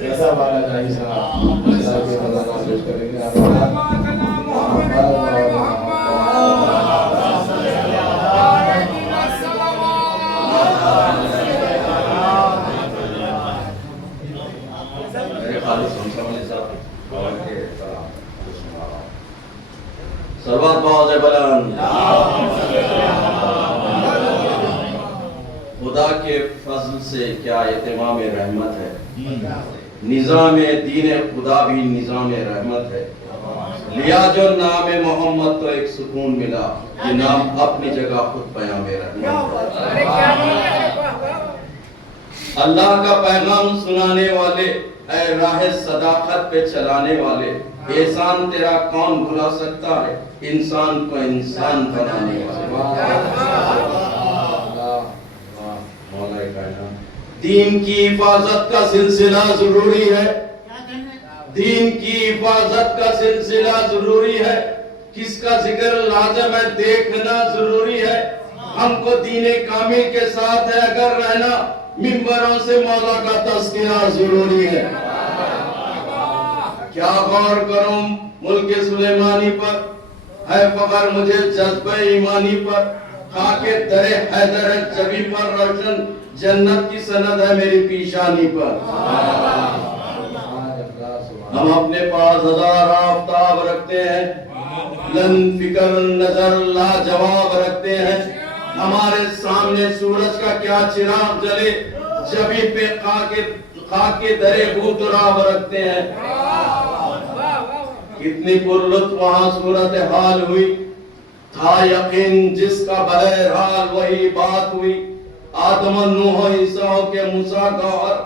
جیسا والا جائی صاحب اس طرح کے خزانہ پیش کریں گے آپ نسل سے کیا اہتمام رحمت ہے، نظام دین خدا بھی نظام رحمت ہے، لیا جو نام محمد تو ایک سکون ملا، یہ نام اپنی جگہ خود پیام رحمت ہے۔ اللہ کا پیغام سنانے والے، اے راہ صداقت پہ چلانے والے، احسان تیرا کون بھلا سکتا ہے، انسان کو انسان بنانے والے۔ دین کی حفاظت کا سلسلہ ضروری ہے، دین کی حفاظت کا سلسلہ ضروری ہے، کس کا ذکر لازم ہے دیکھنا ضروری ہے، ہم کو دین کامل کے ساتھ ہے اگر رہنا، ممبروں سے مولا کا تذکرہ ضروری ہے۔ کیا غور کروں ملک سلیمانی پر، ہے فخر مجھے جذبہ ایمانی پر، خاک در حیدر جبی پر روشن جنت کی سند ہے میری پیشانی پر۔ ہم اپنے پاس ہزار آفتاب رکھتے ہیں، لن فکر نظر لا جواب رکھتے ہیں، ہمارے سامنے سورج کا کیا چراغ جلے، جبی پہ خاک در بوتراب رکھتے ہیں۔ کتنی پرلطف وہاں صورتحال ہوئی، تھا یقین جس کا بہرحال وہی بات ہوئی، آدم نوح عیسیٰ کے موسیٰ کا اور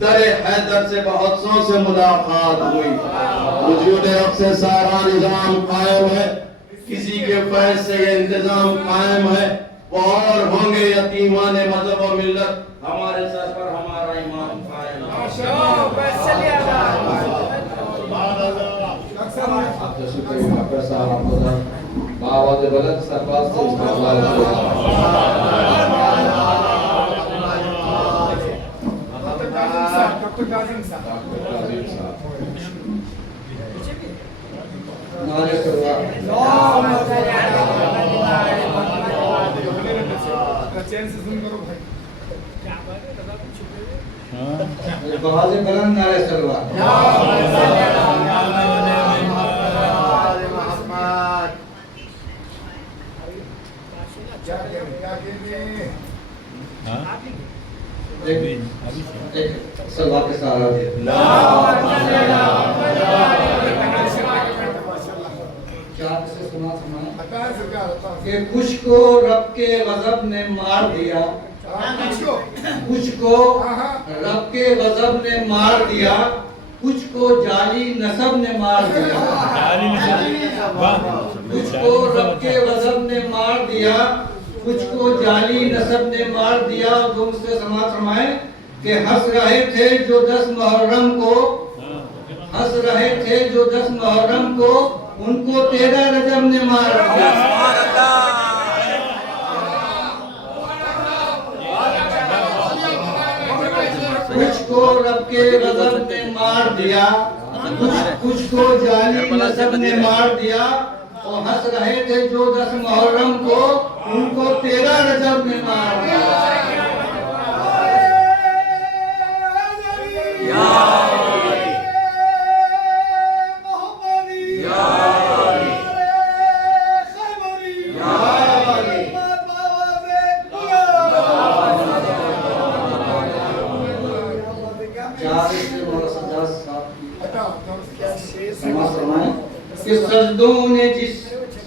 در حیدر سے بہت سو سے ملاقات ہوئی۔ وجود اب سے سارا نظام قائم ہے، کسی کے فیض سے یہ انتظام قائم ہے، اور ہوں گے یتیمان مذہب و ملت، ہمارے سر پر ہمارا ایمان قائم ہے۔ آپ جو شکریہ ڈاکٹر صاحب آپ کو بآواز بلند سرباز سے استقبال ڈاکٹر کاظم صاحب نعرہ بآواز بلند نعرہ سلوات۔ سلوات کے سارا کہ کچھ کو رب کے غضب نے مار دیا، کچھ کو رب کے غضب نے مار دیا، کچھ کو جعلی نسب نے مار دیا، کچھ کو رب کے غضب نے مار دیا، کچھ کو جعلی نسب نے مار دیا۔ تم سے سماعت فرمائیں کہ ہنس رہے تھے جو 10 محرم کو، ہنس رہے تھے جو 10 محرم کو، ان کو 13 رجب نے مار دیا۔ کچھ کو رب کے غضب نے مار دیا، کچھ کو جعلی نسب نے مار دیا، اور ہنس رہے تھے جو 10 محرم کو، ان کو 13 رجب نے مار دیا۔ کہ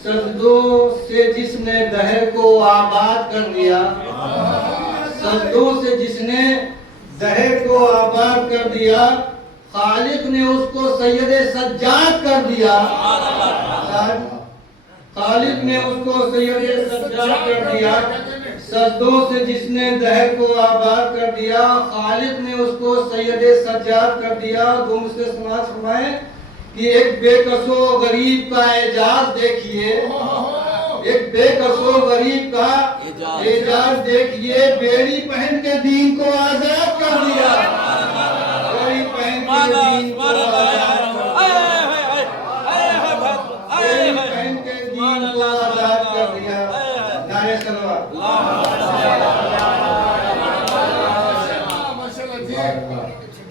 سجدوں سے جس نے دہر کو آباد کر دیا، سجدوں سے جس نے دہر کو آباد کر دیا، خالق نے اس کو سید سجاد کر دیا، خالق نے اس کو سید سجاد کر دیا۔ سجدوں سے جس نے دہر کو آباد کر دیا، خالق نے اس کو سید سجاد کر دیا۔ تم سے سماعت فرمائیں کہ ایک بے کسو غریب کا اعجاز دیکھیے، ایک بے کسو غریب کا اعجاز دیکھیے، بیڑی پہن کے دین کو آزاد کر دیا، بیڑی پہن کے دین کو آزاد کر دیا، بیڑی پہن کے دین کو آزاد کر دیا۔ نعرہ سلوات۔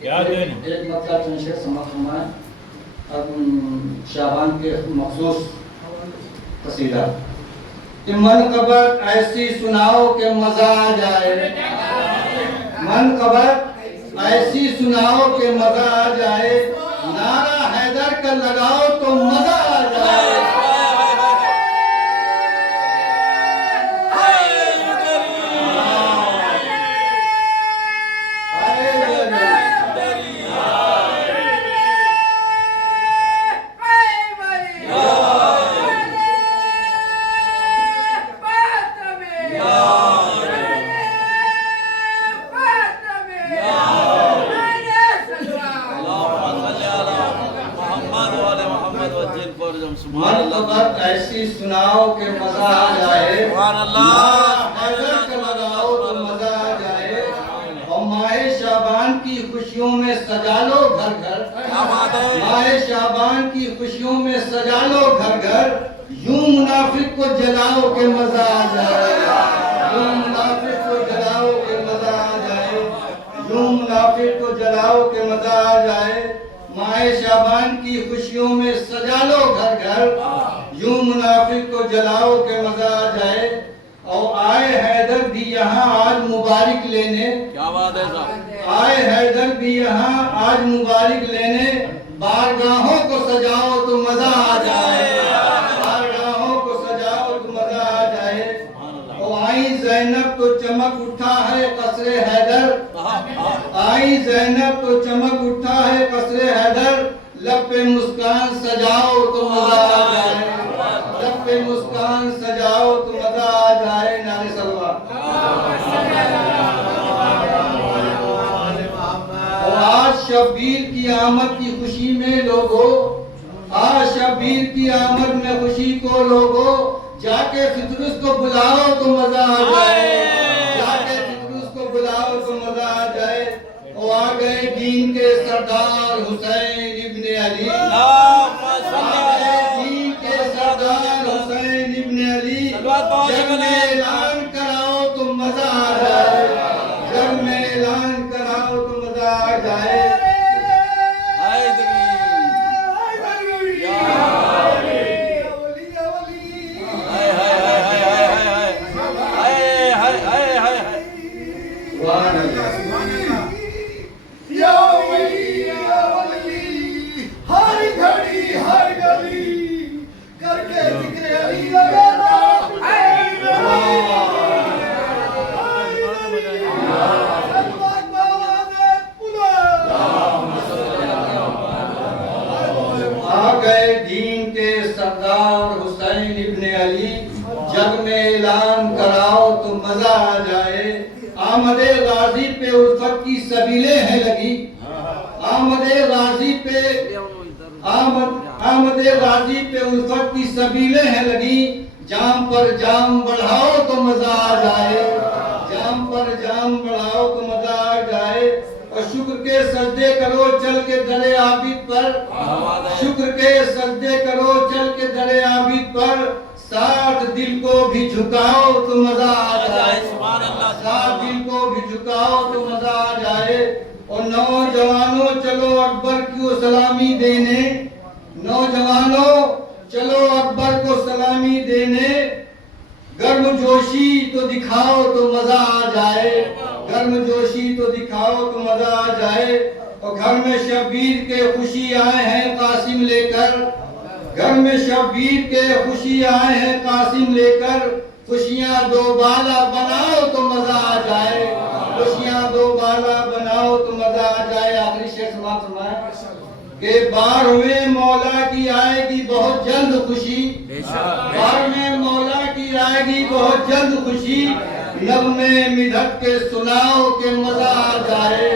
ایک مطلب چنشے سماعت فرمائیں شعبان کے مخصوص قصیدہ کہ منقبت ایسی سناؤ کہ مزہ آ جائے، منقبت ایسی سناؤ کہ مزہ آ جائے، نعرہ حیدر کا لگاؤ تو مزہ آ جائے۔ منقبت ایسی سناؤ کہ مزہ آ جائے، حیدر کا لگاؤ تو مزہ آ جائے، اور ماہ شعبان کی خوشیوں میں سجا لو گھر گھر، ماہ شعبان کی خوشیوں میں سجا لو گھر گھر، یوں منافق کو جلاؤ کہ مزہ آ جائے، یوں منافق کو جلاؤ کہ مزہ آ جائے، یوں منافق کو جلاؤ کہ مزہ آ جائے، ماہ شعبان کی خوشیوں میں سجا لو گھر گھر، یوں منافق کو جلاؤ کہ مزہ آ جائے، اور آئے حیدر بھی یہاں آج مبارک لینے، کیا بات ہے صاحب، آئے حیدر بھی یہاں آج مبارک لینے، بارگاہوں کو سجاؤ تو مزہ آ جائے، بارگاہوں کو سجاؤ تو مزہ آ جائے، اور آئی زینب تو چمک اٹھا ہے قصر حیدر، آئی زینب تو چمک اٹھا ہے قصر حیدر، لب پہ مسکان سجاؤ تو مزہ آ جائے، لب پہ مسکان سجاؤ تو مزہ آ جائے، نعرہ صلوات۔ اور آج شبیر کی آمد کی خوشی میں لوگوں، آج شبیر کی آمد میں خوشی کو لوگوں، جا کے فطرس کو بلاؤ تو مزہ آ جائے، جا کے فطرس کو بلاؤ تو مزہ آ جائے، اور آ گئے دین کے سردار حسین ابن علی، آ گئے دین کے سردار حسین ابن علی، جب میں اعلان کراؤ تو مزہ آ جائے، جب میں اعلان کراؤ تو مزہ آ جائے۔ جگ میں اعلان کراؤ تو مزہ آ جائے، آمد غازی پہ الفت کی سبیلیں ہیں لگی، آمد غازی پہ الفت کی سبیلیں ہیں لگی، جام پر جام بڑھاؤ تو مزہ آ جائے، جام پر جام بڑھاؤ تو مزہ آ جائے، اور شکر کے سجدے کرو چل کے در عابد پر، شکر کے سجدے کرو چل کے در عابد پر، ساتھ دل کو بھی جھکاؤ تو مزہ آ جائے، ساتھ دل کو بھی جھکاؤ تو مزہ آ جائے، اور نوجوانوں چلو اکبر کو سلامی دینے، نوجوانوں چلو اکبر کو سلامی دینے، گرم جوشی تو دکھاؤ تو مزہ آ جائے، گرم جوشی تو دکھاؤ تو مزہ آ جائے، اور گھر میں شبیر کے خوشی آئے ہیں قاسم لے کر، گھر میں شبیر کے خوشی آئے ہیں قاسم لے کر، خوشیاں دو بالا بناؤ تو مزہ آ جائے، خوشیاں دو بالا بناؤ تو مزہ آ جائے۔ آخری شیخ سماعت فرمائے کہ 12ویں مولا کی آئے گی بہت جلد خوشی، 12ویں مولا کی آئے گی بہت جلد خوشی، نغمے مدحت کے سناؤ کہ مزہ آ جائے،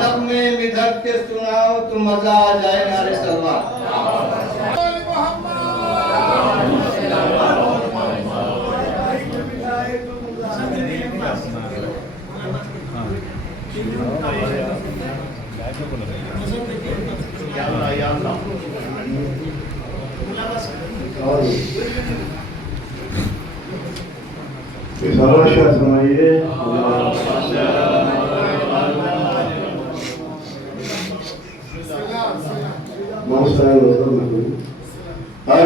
نغمے مدحت کے سناؤ تو مزہ آ جائے۔ نعرہ صلوات۔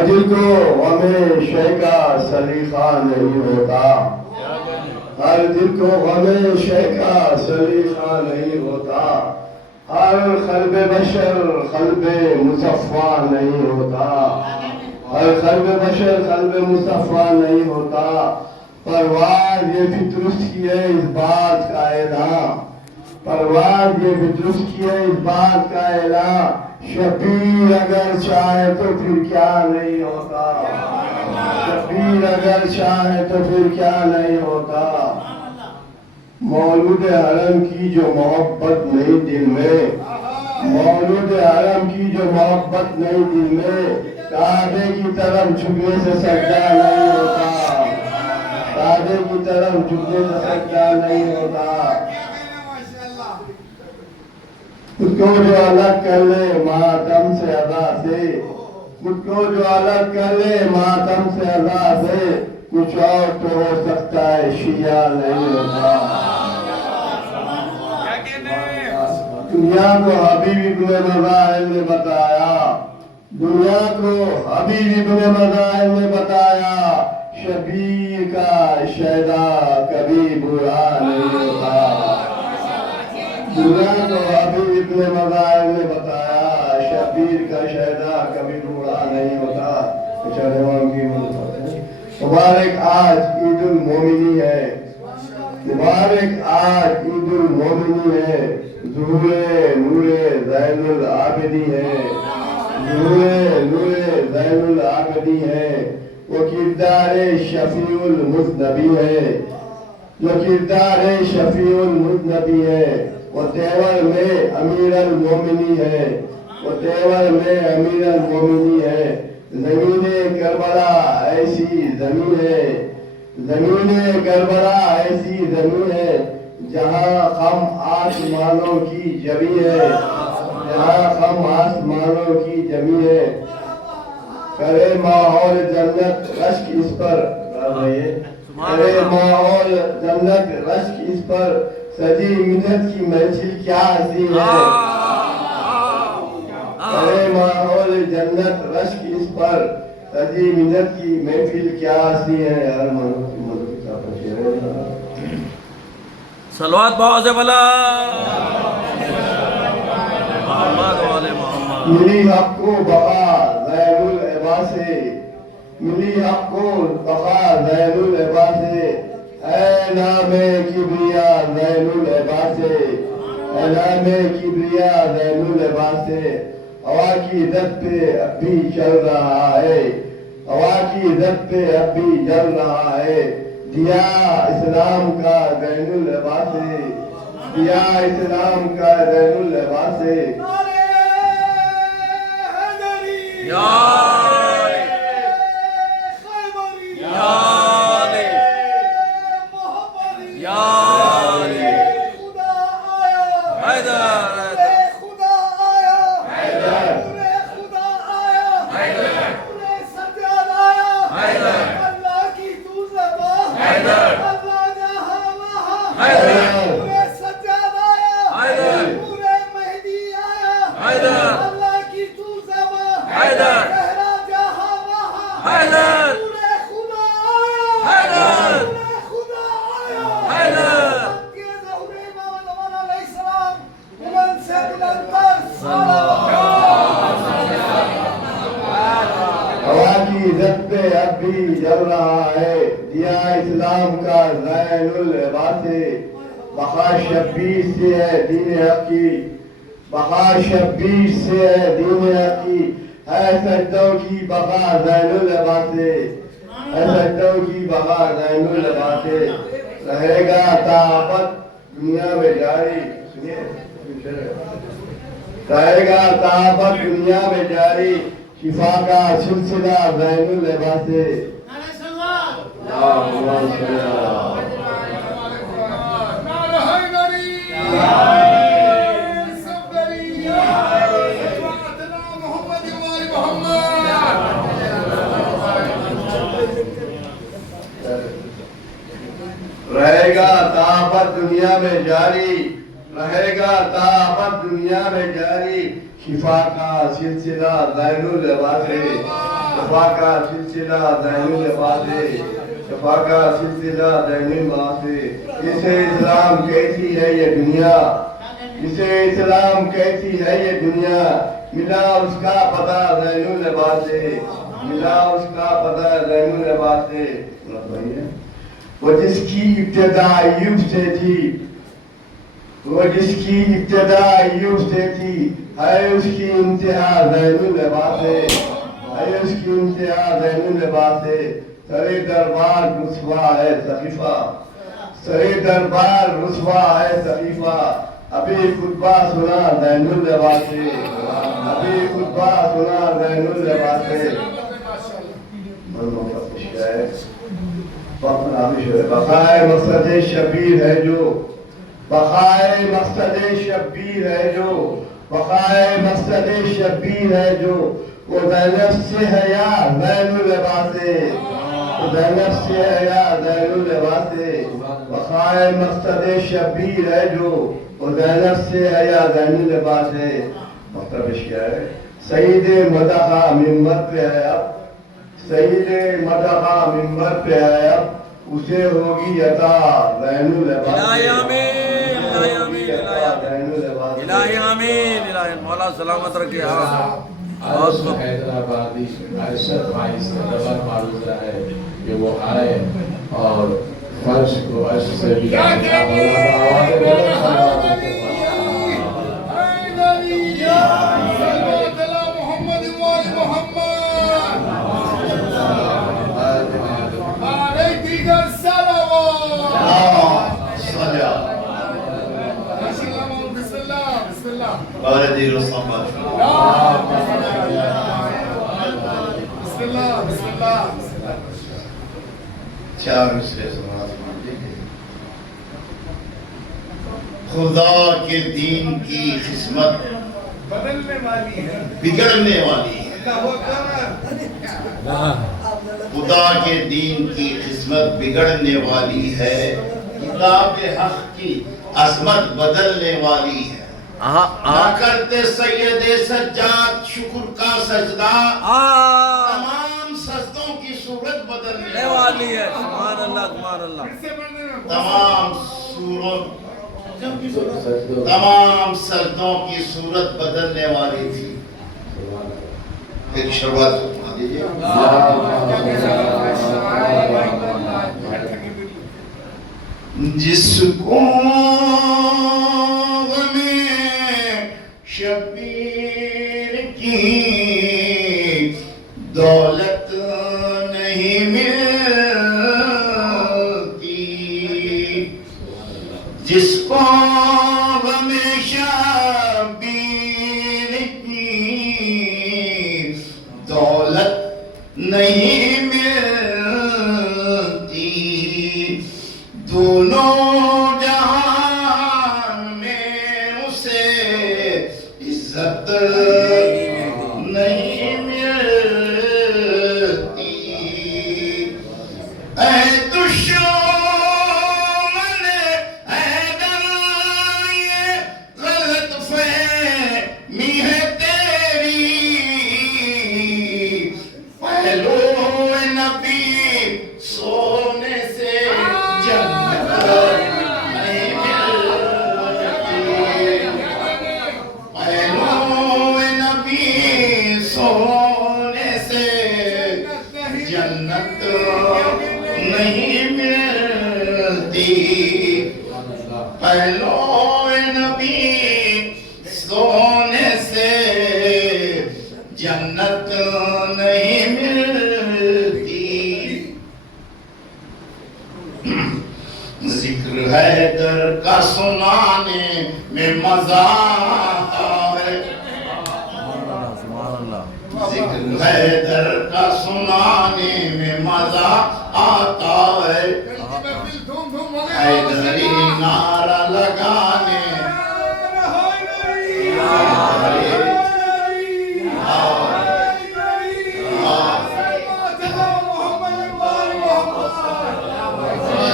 دل کو ہمیشہ کا سلیقہ نہیں ہوتا، ہر دل کو غم شیخا سلیقہ نہیں ہوتا، ہر قلب بشر قلب مصفا نہیں ہوتا، ہر قلب بشر قلب مصفا نہیں ہوتا۔ پرواز یہ بھی درست کی ہے اس بات کا اعلان، پرواز یہ بھی درست کی ہے اس بات کا اعلان، شبیر اگر چاہے تو پھر کیا نہیں ہوتا، شبیر اگر چاہے تو پھر کیا نہیں ہوتا۔ مولود حرم کی جو محبت نہیں دل میں، مولود حرم کی جو محبت نہیں دل میں، کعبے کی طرف جھکنے سے سجدہ نہیں ہوتا، کعبے کی طرف جھکنے سے سجدہ نہیں ہوتا۔ خود کو جو الگ کر لے ماتم سے ادا سے، خود کو جو الگ کر لے ماتم سے ادا سے، کچھ اور تو ہو سکتا ہے شیعہ نہیں ہوتا۔ دنیا کو حبیب ابن مظاہر نے بتایا، دنیا کو حبیب ابن مظاہر نے بتایا، شبیر کا شیدا کبھی برا نہیں ہوتا۔ دنیا کو حبیب ابن مظاہر نے بتایا، شبیر کا شیدا کبھی برا نہیں ہوتا۔ مبارک آج عید المومنی ہے، مبارک آج عید المومنی ہے، ظہور نور زین العابدی ہے، ظہور نور زین العابدی ہے۔ وہ کردار شفیع المذنبی ہے، جو کردار شفیع المذنبی ہے، وہ تیور میں امیر المومنی ہے، وہ تیور میں امیر المومنی ہے۔ زمین کربلا ایسی زمین ہے، زمین کربلا ایسی زمین ہے، جہاں غم آسمانوں کی جمی ہے، جہاں غم آسمانوں کی جمی ہے۔ کرے ماحول جنت رشک اس پر، کرے ماحول جنت رشک اس پر، سجی منت کی محفل کیا ہنسی ہے، کرے ماحول جنت رشک اس پر، سجی منت کی محفل کیا ہنسی ہے۔ ہر منت کی مدد کا بچے صلوات بہت سے بلا محمد والے محمد۔ ملی حق کو بقا زین العبا سے، ملی حق کو بقا زین العبا سے، اے نام کبریا زین العبا سے، اے نام کبریا زین العبا سے۔ ہوا کی عزت پہ اب بھی چل رہا ہے، ہوا کی عزت پہ اب بھی جل رہا ہے، دیا اسلام کا زین العبا سے، دیا اسلام کا زین العبا سے۔ یا علی، یا علی، یا علی، حیدر، ہوا کی عزت پہ اب بھی جل رہا ہے، دیا اسلام کا زین العبا سے۔ بقا شبیر سے ہے دین حق کی، بقا شبیر سے ہے دین حق کی، ہے سجدوں کی بقا زین العبا سے، ہے سجدوں کی بقا زین العبا سے۔ رہے گا تا ابد دنیا میں جاری، رہے گا تا ابد دنیا میں جاری، شفا کا سلسلہ زین العبا سے۔ رہے گا تا ابد دنیا میں جاری، رہے گا تا ابد دنیا میں جاری، شفا کا سلسلہ زین العبا سے، شفا کا سلسلہ زین العبا سے۔ شفاقہ سلسلہ دین ماں سے اسے اسلام کیسی ہے یہ دنیا، اسے اسلام کیسی ہے یہ دنیا، ملا اس کا پتہ زین اللباس سے، ملا اس کا پتہ زین اللباس سے۔ وہ جس کی ابتدا ایوب سے تھی، وہ جس کی ابتدا ایوب سے تھی، ہے اس کی انتہا زین اللباس سے، ہے اس کی انتہا زین اللباس سے۔ سرے دربار رسوا ہے صحیفہ، سرے دربار رسوا ہے صحیفہ، ابھی خطبہ سنا زین اللباس سے، ابھی خطبہ سنا زین اللباس سے۔ بقائے مقصد شبیر ہے جو، بقائے مقصد شبیر ہے جو، بقائے مقصد شبیر ہے جو، وہ زینب سے ہے یا زین اللباس سے، وہ زینب سے ہے یا زین اللباس سے۔ بقائے مقصد شبیر ہے جو، وہ زینب سے ہے یا زین اللباس سے۔ مطلب کیا ہے؟ سید مدحہ ممبر پہ ہے اب، سید مدحہ ممبر پہ ہے اب، اسے ہوگی عطا زین اللباس سے۔ الہی آمین، الہی آمین، الہی آمین، الہی مولا سلامت رکھے۔ حیدرآبادی ارشد بھائی سے خبر معلوم ہے کہ وہ آئے اور فرش کو عرش سے بھی خدا کے دین کی خدمت بدلنے والی ہے، بگڑنے والی ہے، خدا کے دین کی قسمت بگڑنے والی ہے، کتاب حق کی عظمت بدلنے والی ہے۔ نہ کرتے سید سجاد شکر کا سجدہ، تمام سجدوں کی صورت بدلنے والی ہے۔ سبحان اللہ، سبحان اللہ۔ تمام سجدوں کی صورت بدلنے والی تھی۔ ایک شروعات فرما دیجیے۔ جس کو شبیر کی دولت نہیں ملتی، جس کو غم شبیر کی دولت نہیں ملتی، دونوں نہیں ملتی۔ اے دشمن حیدر، یہ غلط فہمی ہے تیری، پہلو نبی سونے سے جنت نہیں ملتی، پہلو سونے سے جنت نہیں ملتی، پہلو نبی سونے سے جنت نہیں ملتی۔ ذکر حیدر کا سنانے میں مزہ ہے، ذکر حیدر کا سنانے میں مزہ آتا ہے، حیدری نعرہ لگانے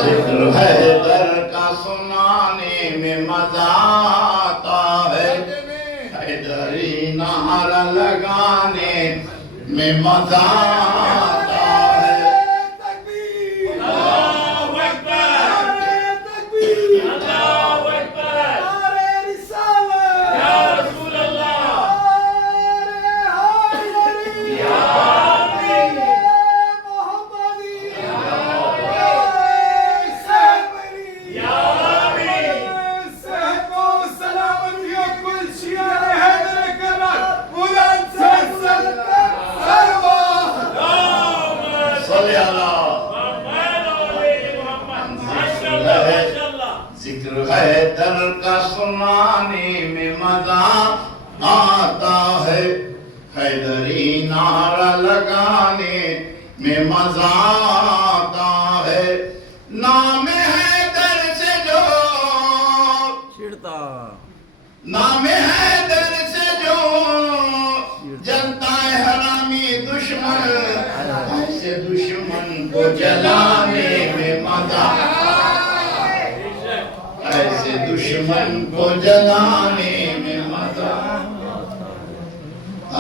ذکر حیدر کا سنانے میں مزہ آتا ہے، حیدری نعرہ لگانے میں مزہ آتا ہے۔ ذکر ہے در کا سنانے میں مزہ آتا ہے، حیدری نعرہ لگانے میں مزہ آتا ہے، نام حیدر سے جو نام حیدر سے جو جلتا ہے حرامی دشمن، ایسے دشمن کو جلانے میں مزہ، ایسے دشمن کو جلانے میں مزہ۔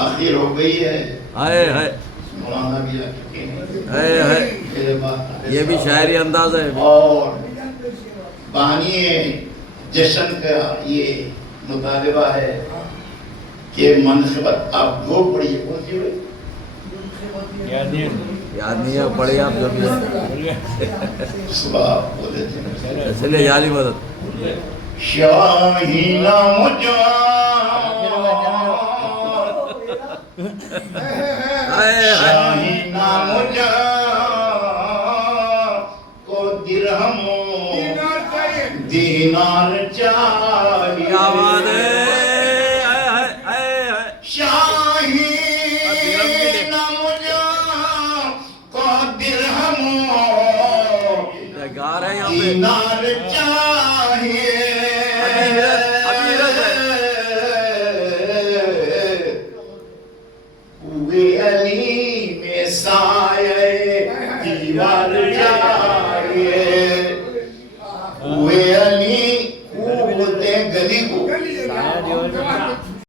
آخر ہو گئی ہے، مولانا بھی آ چکے ہیں، میرے بات یہ بھی شاعری انداز ہے۔ اور بانی جشن کا یہ مطالبہ ہے کہ منصبت آپ وہ پڑھیے، کون سی ہوئی؟ یاد نہیں ہے، پڑھیے آپ جو بھی ہے، صبح آپ بولے تھے چلیے یالی مدد۔ شاہی نام شاہی نام کو درہم دینار چاہیے، شاہی نام کو درہم دینار چاہیے، علی میں سایہ